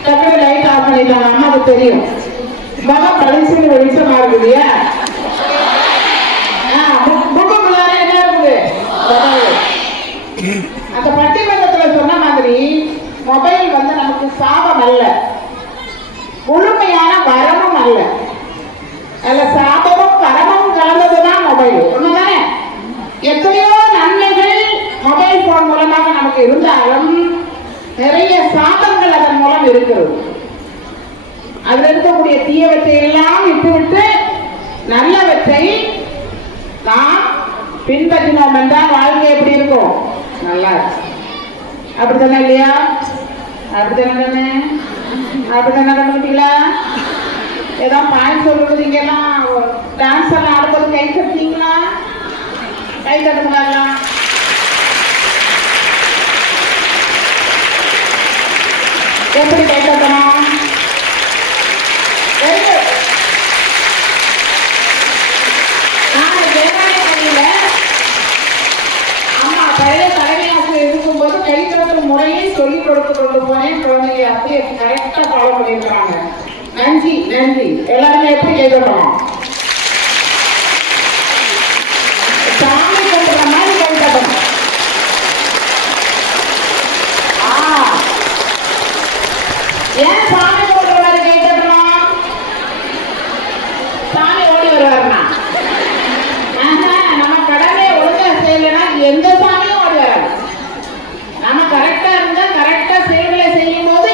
டக்குனு லைட் ஆஃப் பண்ணிட்டாங்க. அம்மாவுக்கு தெரியும் மகன் படிச்சுட்டு வெளிச்சமா இருக்குதுயா. புக்குக்குள்ளார என்ன இருக்குது? அந்த பட்டிமன்றத்துல சொன்ன மாதிரி மொபைல் வந்து நமக்கு சாபம் அல்ல, முழுமையான வரமும் அல்ல. அதுல சாபமும் வரமும் கலந்ததுதான் மொபைல். ஒண்ணுதானே? எத்தனையோ நன்மைகள் மொபைல் போன் மூலமாக நமக்கு இருந்தாலும் நிறைய சாபங்கள் அதன் மூலம் இருக்கிறது. அதுல இருக்கக்கூடிய தீயவற்றை எல்லாம் விட்டுவிட்டு நல்லவற்றை நாம் பின்பற்றினோம் என்றால் வாழ்க்கை எப்படி இருக்கும்? நல்லா இருக்கும். அப்படித்தானே இல்லையா? அப்படித்தானே கண்டுபிடிக்கல? ஏதோ பாயிண்ட் சொல்றது இங்க எல்லாம் டான்ஸ் எல்லாம் ஆடும்போது கை தட்டுறீங்களா? கை தட்டுங்களா? எப்படி கை தட்டணும்? அம்மா பழைய தலைமையாசிரியர் இருக்கும்போது கை தட்டும் முறையை சொல்லி அப்படின்றாங்க. நன்றி நன்றி. எல்லாருமே எப்படி கேட்கணும்? சாமி கும்பிடுற மாதிரி கேட்கணும். ஏன் சாமி கும்பிடுற மாதிரி கேட்கணும்? சாமி ஓடி வருவாருன்னா நம்ம கடமை ஒழுங்கா செய்யலைன்னா எந்த சாமியும் ஓடி வராது. நம்ம கரெக்டா இருந்தா கரெக்டா செயல்களை செய்யும் போது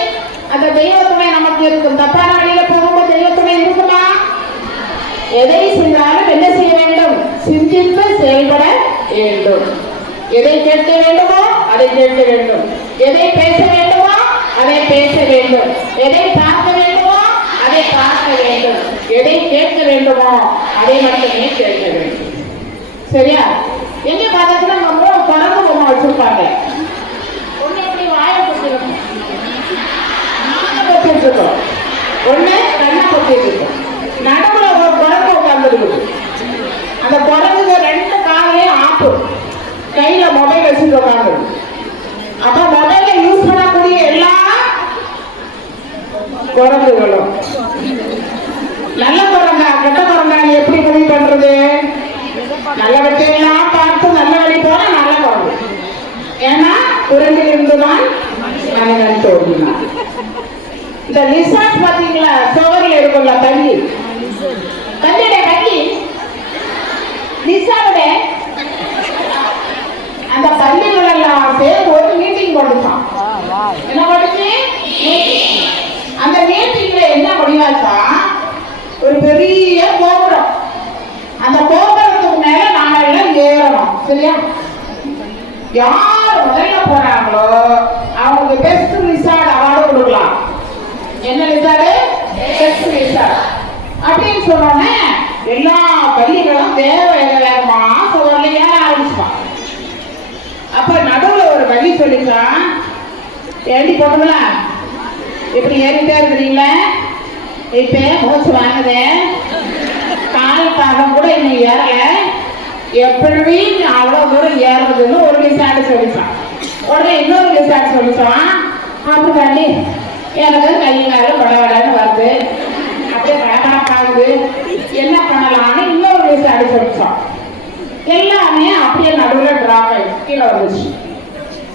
அந்த தெய்வத்துணை நமக்கு இருக்கும். தப்பான வழியில போகும்போது தெய்வத்துணை இருக்குமா? எதை செய்தாலும் என்ன செய்ய வேண்டும்? சிந்தித்து செயல்பட வேண்டும். எதை கேட்க வேண்டுமோ அதை கேட்க வேண்டும். எதை பேச வேண்டுமோ அதை பேச வேண்டும். எதை பார்க்க வேண்டுமோ அதை பார்க்க வேண்டும். எதை கேட்க வேண்டுமோ அதை மட்டுமே கேட்க வேண்டும். சரியா? எங்க பார்த்தா நம்ம குரங்கு பொம்மை வச்சிருப்பாங்க. ஒண்ணு எப்படி வாயை பொத்திருக்கோம், பொத்திருக்கோம், ஒண்ணு கண்ணை பொத்திருக்கோம். நடுவுல ஒரு குரங்கு உட்கார்ந்துருக்கு. அந்த குரங்குக்கு 2 காலையும் ஆப்பு, கையில மொபைல் வச்சுட்டு உட்காந்து. அப்ப மொபைல யூஸ் பண்ணக்கூடிய எல்லா குரங்குகளும் நல்ல குரங்கா கெட்ட குரங்கா எப்படி முடிவு பண்றது? நல்லவற்றையெல்லாம் பார்த்து நல்ல வழி போன நல்ல குரங்கு. ஏன்னா குரங்கில் இருந்துதான் மனிதன் தோன்றினான். இந்த லிசார்ட் பாத்தீங்களா, சுவரில் இருக்குல்ல தண்ணி, கல்லிட கல்லி லிசார்ட அந்த பள்ளிகள் எல்லாம் சேர்ந்து ஒரு மீட்டிங் போட்டுச்சான். என்ன பண்ணுச்சு? அந்த மீட்டிங்ல என்ன முடிவாச்சா, ஒரு பெரிய கோபுரம். அந்த கோபுரத்துக்கு மேல நாம எல்லாம் ஏறணும். சரியா? யார் முதல்ல போறாங்களோ அவங்களுக்கு பெஸ்ட் ரிசார்ட் அவார்டு கொடுக்கலாம். என்ன ரிசார்டு? பெஸ்ட் ரிசார்ட் அப்படின்னு சொன்னோன்னே எல்லா பள்ளிகளும் வேகமா சுவர்ல ஏற ஆரம்பிச்சுப்பான். அப்ப நடுவுல ஒரு வழி சொல்லிச்சான், ஏண்டி போட்டுல இப்படி ஏறிட்டே இருக்கிறீங்களே, இப்ப மூச்சு வாங்குதே, கால் பாகம் கூட இன்னும் ஏறல, எப்படி அவ்வளவு தூரம் ஏறுறதுன்னு ஒரு லிசார்டு சொல்லிச்சான். உடனே இன்னொரு லிசார்டு சொல்லிச்சான், அப்படி தாண்டி எனக்கு கை நேரம் வடவடன்னு வருது, அப்படியே கடப்பாகுது, என்ன பண்ணலாம்னு இன்னொரு லிசார்டு சொல்லிச்சான். எல்லாமே அப்படியே நடுவில் டிராப் ஆயிடுச்சு, கீழே வந்துச்சு.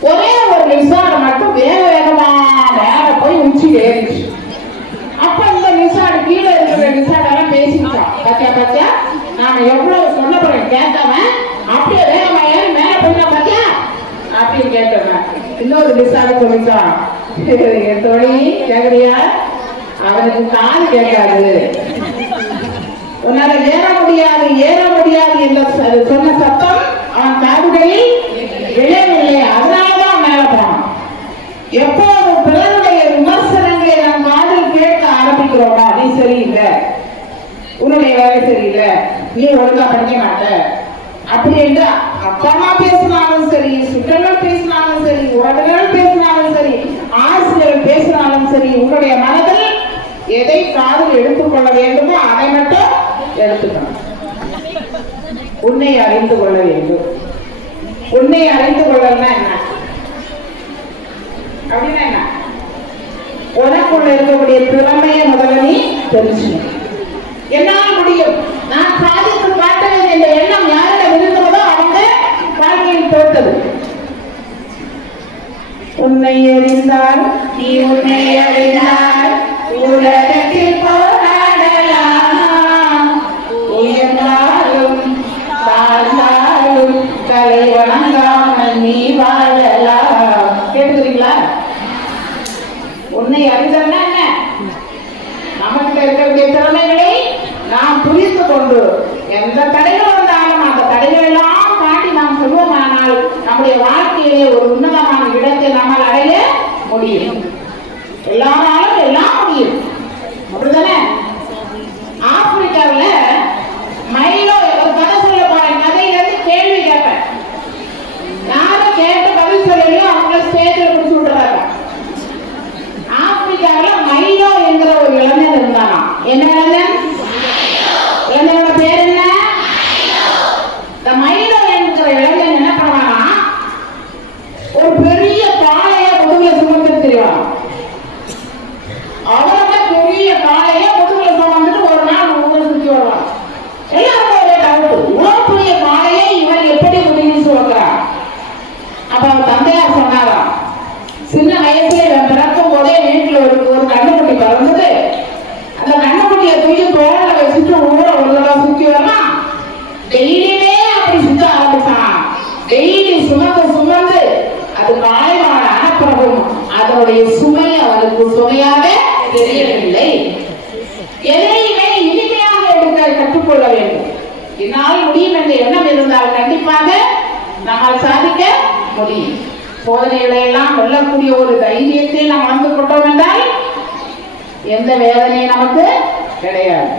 ஒரே ஒரு லிசார்டு மட்டும் வேகமா மேல போய் உச்சி ஏறிச்சு. அப்ப இந்த லிசார்டு கீழே இருக்கிற லிசார்டெல்லாம் பேசிட்டான், பத்தியா பத்தியா நாம எவ்வளவு சொல்ல போறேன் கேட்காம அப்படியே வேகமா ஏறி மேல போயிட்டா பத்தியா அப்படின்னு கேட்டவன். இன்னொரு லிசார்டு சொல்லிச்சான், என் தோழி கேக்குறியா, அவனுக்கு காது கேட்காது, உன்னால ஏற முடியாது ஏற முடியாது என்று சொன்ன சத்தம் அவன் காதுகளில் விழவில்லை, அதனாலதான் மேல போனான். எப்போது பிறருடைய விமர்சனங்களை நம் காதில் கேட்க ஆரம்பிக்கிறோமா, நீ சரியில்லை, உன்னுடைய வேலை சரியில்லை, நீ ஒழுங்கா படிக்க மாட்ட அப்படி என்று அப்பா அம்மா பேசினாலும் சரி, சுற்றங்கள் பேசினாலும் சரி, உறவினர்கள் பேசினாலும் சரி, ஆசிரியர்கள் பேசினாலும் சரி, உன்னுடைய மனதில் எதை காதில் எடுத்துக்கொள்ள வேண்டுமோ அதை மட்டும் எடுத்துக்கணும். உன்னை அறிந்து கொள்ள வேண்டும். உன்னை அறிந்து கொள்ளனா என்ன அப்படின்னா என்ன? உனக்குள்ள இருக்கக்கூடிய திறமையை முதல்ல நீ தெரிஞ்சுக்கணும். என்னால் முடியும், நான் சாதித்து காட்டுவேன் என்ற எண்ணம் யாரிடம் இருந்ததோ அவங்க வாழ்க்கையில் தோற்றது. உன்னை அறிந்தால் நீ உன்னை அறிந்தால் உலகத்தில் போராடலாம், உயர்ந்தாலும் தாழ்ந்தாலும் தலை வணங்காமல் நீ வாழலாம். கேட்டுக்கிறீங்களா? உன்னை அறிந்தல்னா என்ன? நமக்கு இருக்கக்கூடிய திறமைகளை நாம் புரிந்து கொண்டு எந்த தடைகள் வந்தாலும் அந்த தடைகள் எல்லாம் தாண்டி நாம் சொல்வோமானால் நம்முடைய வாழ்க்கையிலே ஒரு உன்னதமான இடத்தை நம்மால் அடைய முடியும். எல்லாராலும் எல்லாம் முடியும். அப்படிதானே? ஆப்பிரிக்காவில் மைலோ ஒரு கதை சொல்ல போறேன், கதையிலிருந்து கேள்வி கேட்பேன். யாரும் கேட்டு பதில் சொல்லலையோ அவங்கள ஸ்டேஜில் பிடிச்சு விட்டுறாங்க. ஆப்பிரிக்காவில் மைலோ என்கிற ஒரு இளைஞன் இருந்தானா. என்ன இளைஞன்? இளைஞனோட பேர் என்ன? இந்த மைலோ என்கிற இளைஞன் என்ன பண்ணுவானா, ஒரு பெரிய பாலைய முதுகுல சுமந்து தெரியும். அவரை சுவையாக தெரியவில்லை. எதையுமே இனிமையாக எடுக்க கற்றுக்கொள்ள வேண்டும். என்னால் முடியும் என்ற எண்ணம் இருந்தால் கண்டிப்பாக நம்மால் சாதிக்க முடியும். சோதனைகளை எல்லாம் வெல்லக்கூடிய ஒரு தைரியத்தை நாம் வளர்ந்து கொண்டோம் என்றால் எந்த வேதனையும் நமக்கு கிடையாது.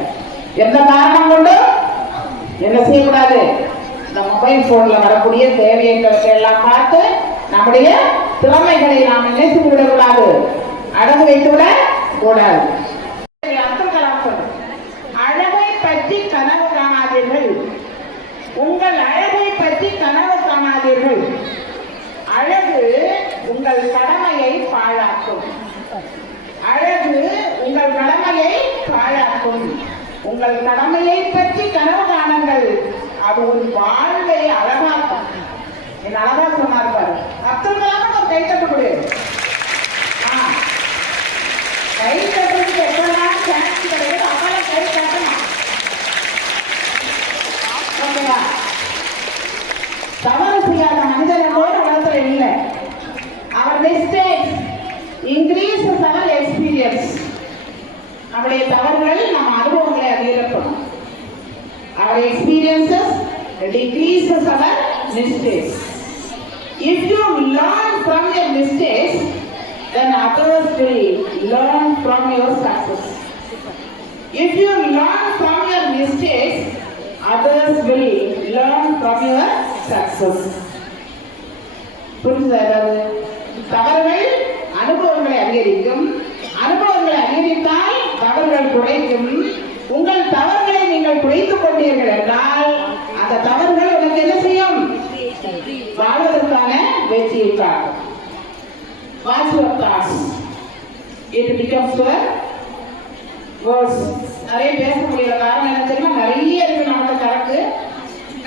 எந்த காரணம் கொண்டு என்ன செய்யக்கூடாது? இந்த மொபைல் போன்ல வரக்கூடிய தேவையற்றவற்றை எல்லாம் பார்த்து நம்முடைய திறமைகளை நாம் என்ன செய்து விடக்கூடாது, அடகு வைத்து விட கூடாது. அப்துல் கலாம் சொல்றார், அழகை பற்றி கனவு காணாதீர்கள், உங்கள் அழகை பற்றி கனவு காணாதீர்கள், அழகு உங்கள் கடமையை பாழாக்கும், அழகு உங்கள் கடமையை பாழாக்கும், உங்கள் கடமையை பற்றி கனவு காணுங்கள், அது ஒரு வாழ்வை அழகாக்கும். என் அழகா சொன்னார் பாரு அப்துல் கலாம். ஒரு கை தட்டக்கூடிய கை தட்டுறதுக்கு எப்பெல்லாம் சான்ஸ் கிடையாது அப்பெல்லாம் கை தட்டணும். ஓகேவா? தவறு செய்யாத மனிதன் போல உலகத்துல இல்லை. Our mistakes increases our experience. நம்முடைய தவறுகள் நம்ம அனுபவங்களை அதிகரிக்கணும். Our experiences decreases our mistakes. If you learn from your mistakes, then others will learn from your success. If you learn from your mistakes, others will learn from your success. புரியுதா? தவறுகள் அனுபவங்களை அதிகரிக்கும். அனுபவங்களை அதிகரித்தால் தவறுகள் குறைக்கும். உங்கள் தவறுகளை நீங்கள் குறைத்துக் கொண்டீர்கள் என்றால் அந்த தவறுகள் உங்களுக்கு என்ன செய்யும்? வாழ்வதற்கான வெற்றியை காட்டும். What's your thoughts? It becomes your words. நிறைய பேச முடியல. காரணம் என்ன தெரியுமா? நிறைய இருக்கு நமக்கு கணக்கு.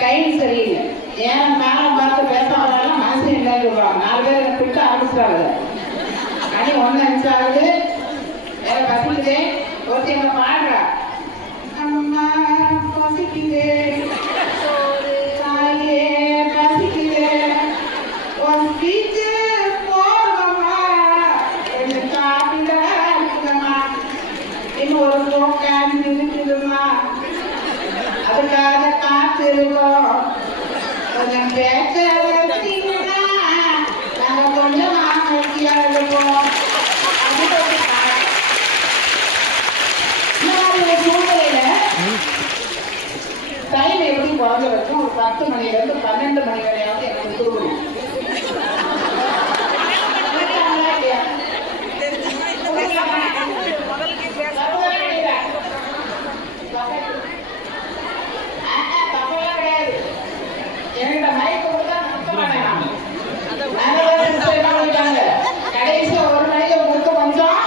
டைம் சரியில்லை. ஏன் காலம் பார்த்து பேசாதவங்க மனசு இல்லைன்னு சொல்றாங்க. 4 பேர் எனக்கு பிடிக்க ஆரம்பிச்சிட்டாங்க. மணி 1 நிமிஷம் ஆகுது. வேற பசிக்குது. ஒருத்தவங்க பாடுறா, அம்மா பசிக்குது, தாயே பசிக்குது, ஒரு பீச்சு போடுறோம்மா, கொஞ்சம் சாப்பிட இருக்குதம்மா, இன்னும் ஒரு போக்கான் இருக்குதுமா, அதுக்காக காத்து இருக்கோம், கொஞ்சம் பேச்ச வளர்த்தீங்கன்னா நாங்கள் கொஞ்சம் ஆரோக்கியா இருப்போம். சூழ்நிலையில டைம் எப்படி குறைஞ்ச வரைக்கும் ஒரு 10 மணிலேருந்து 12 மணி வரையாவது எனக்கு தூங்கணும். என்கிட்ட மைக்கு கொடுத்தா கடைசி 1 மணிக்கு கொடுத்து கொஞ்சம்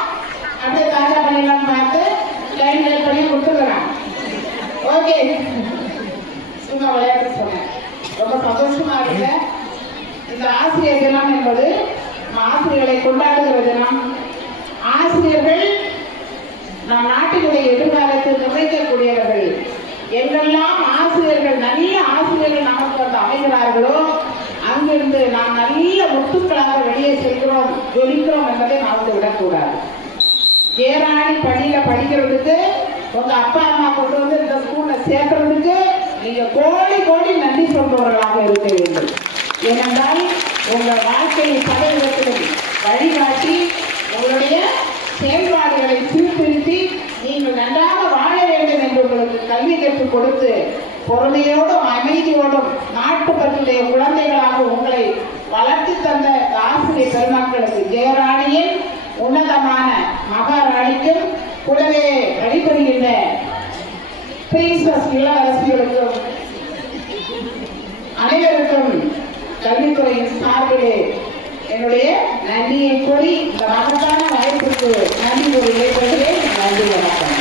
அப்படியே தாஜா பண்ணிடலாம்னு பார்த்து லைன் லைன் பண்ணி கொடுத்துருக்குறேன். ஓகே, சும்மா விளையாட்டு சொன்னேன். ரொம்ப சந்தோஷமா இருக்கு. இந்த ஆசிரியர் தினம் என்பது ஆசிரியர்களை கொண்டாடுகிற தினம். ஆசிரியர்கள் நம் நாட்டினுடைய எதிர்காலத்தில் நிர்ணயிக்கக்கூடியவர்கள். எங்கெல்லாம் ஆசிரியர்கள் நல்ல ஆசிரியர்கள் நமக்கு வந்து அமைகிறார்களோ அங்கிருந்து நாம் நல்ல முத்துக்களாக வெளியே செல்கிறோம், ஜொலிக்கிறோம் என்பதை மறந்து விடக்கூடாது. ஏராளி பள்ளியில படிக்கிறதுக்கு உங்க அப்பா அம்மா கொண்டு வந்து இந்த ஸ்கூல்ல சேர்க்கறதுக்கு நீங்க கோடி கோடி நன்றி சொல்பவர்களாக இருக்க வேண்டும். ஏனென்றால் உங்க வாழ்க்கையை பலவிதத்திலும் வழிகாட்டி உங்களுடைய செயல்பாடுகளை சீர்திருத்தி நீங்கள் நன்றாக வாழ வேண்டும் என்று உங்களுக்கு கல்வி கற்றுக் கொடுத்து பொறுமையோடும் அமைதியோடும் நாட்டுப்பற்றுடைய குழந்தைகளாக உங்களை வளர்த்தி தந்த ஆசிரியர் பெருமக்களுக்கு ஜெயராணியின் உன்னதமான மகாராணிக்கும் கூடவே வழிபடுகின்ற பிரின்சஸ் இளவரசிகளுக்கும் அனைவருக்கும் கல்வித்துறையின் சார்பிலே என்னுடைய நன்றியை கூறி இந்த மகத்தான வாய்ப்புக்கு நன்றி கூறி விடைபெறுகிறேன். நன்றி, வணக்கம்.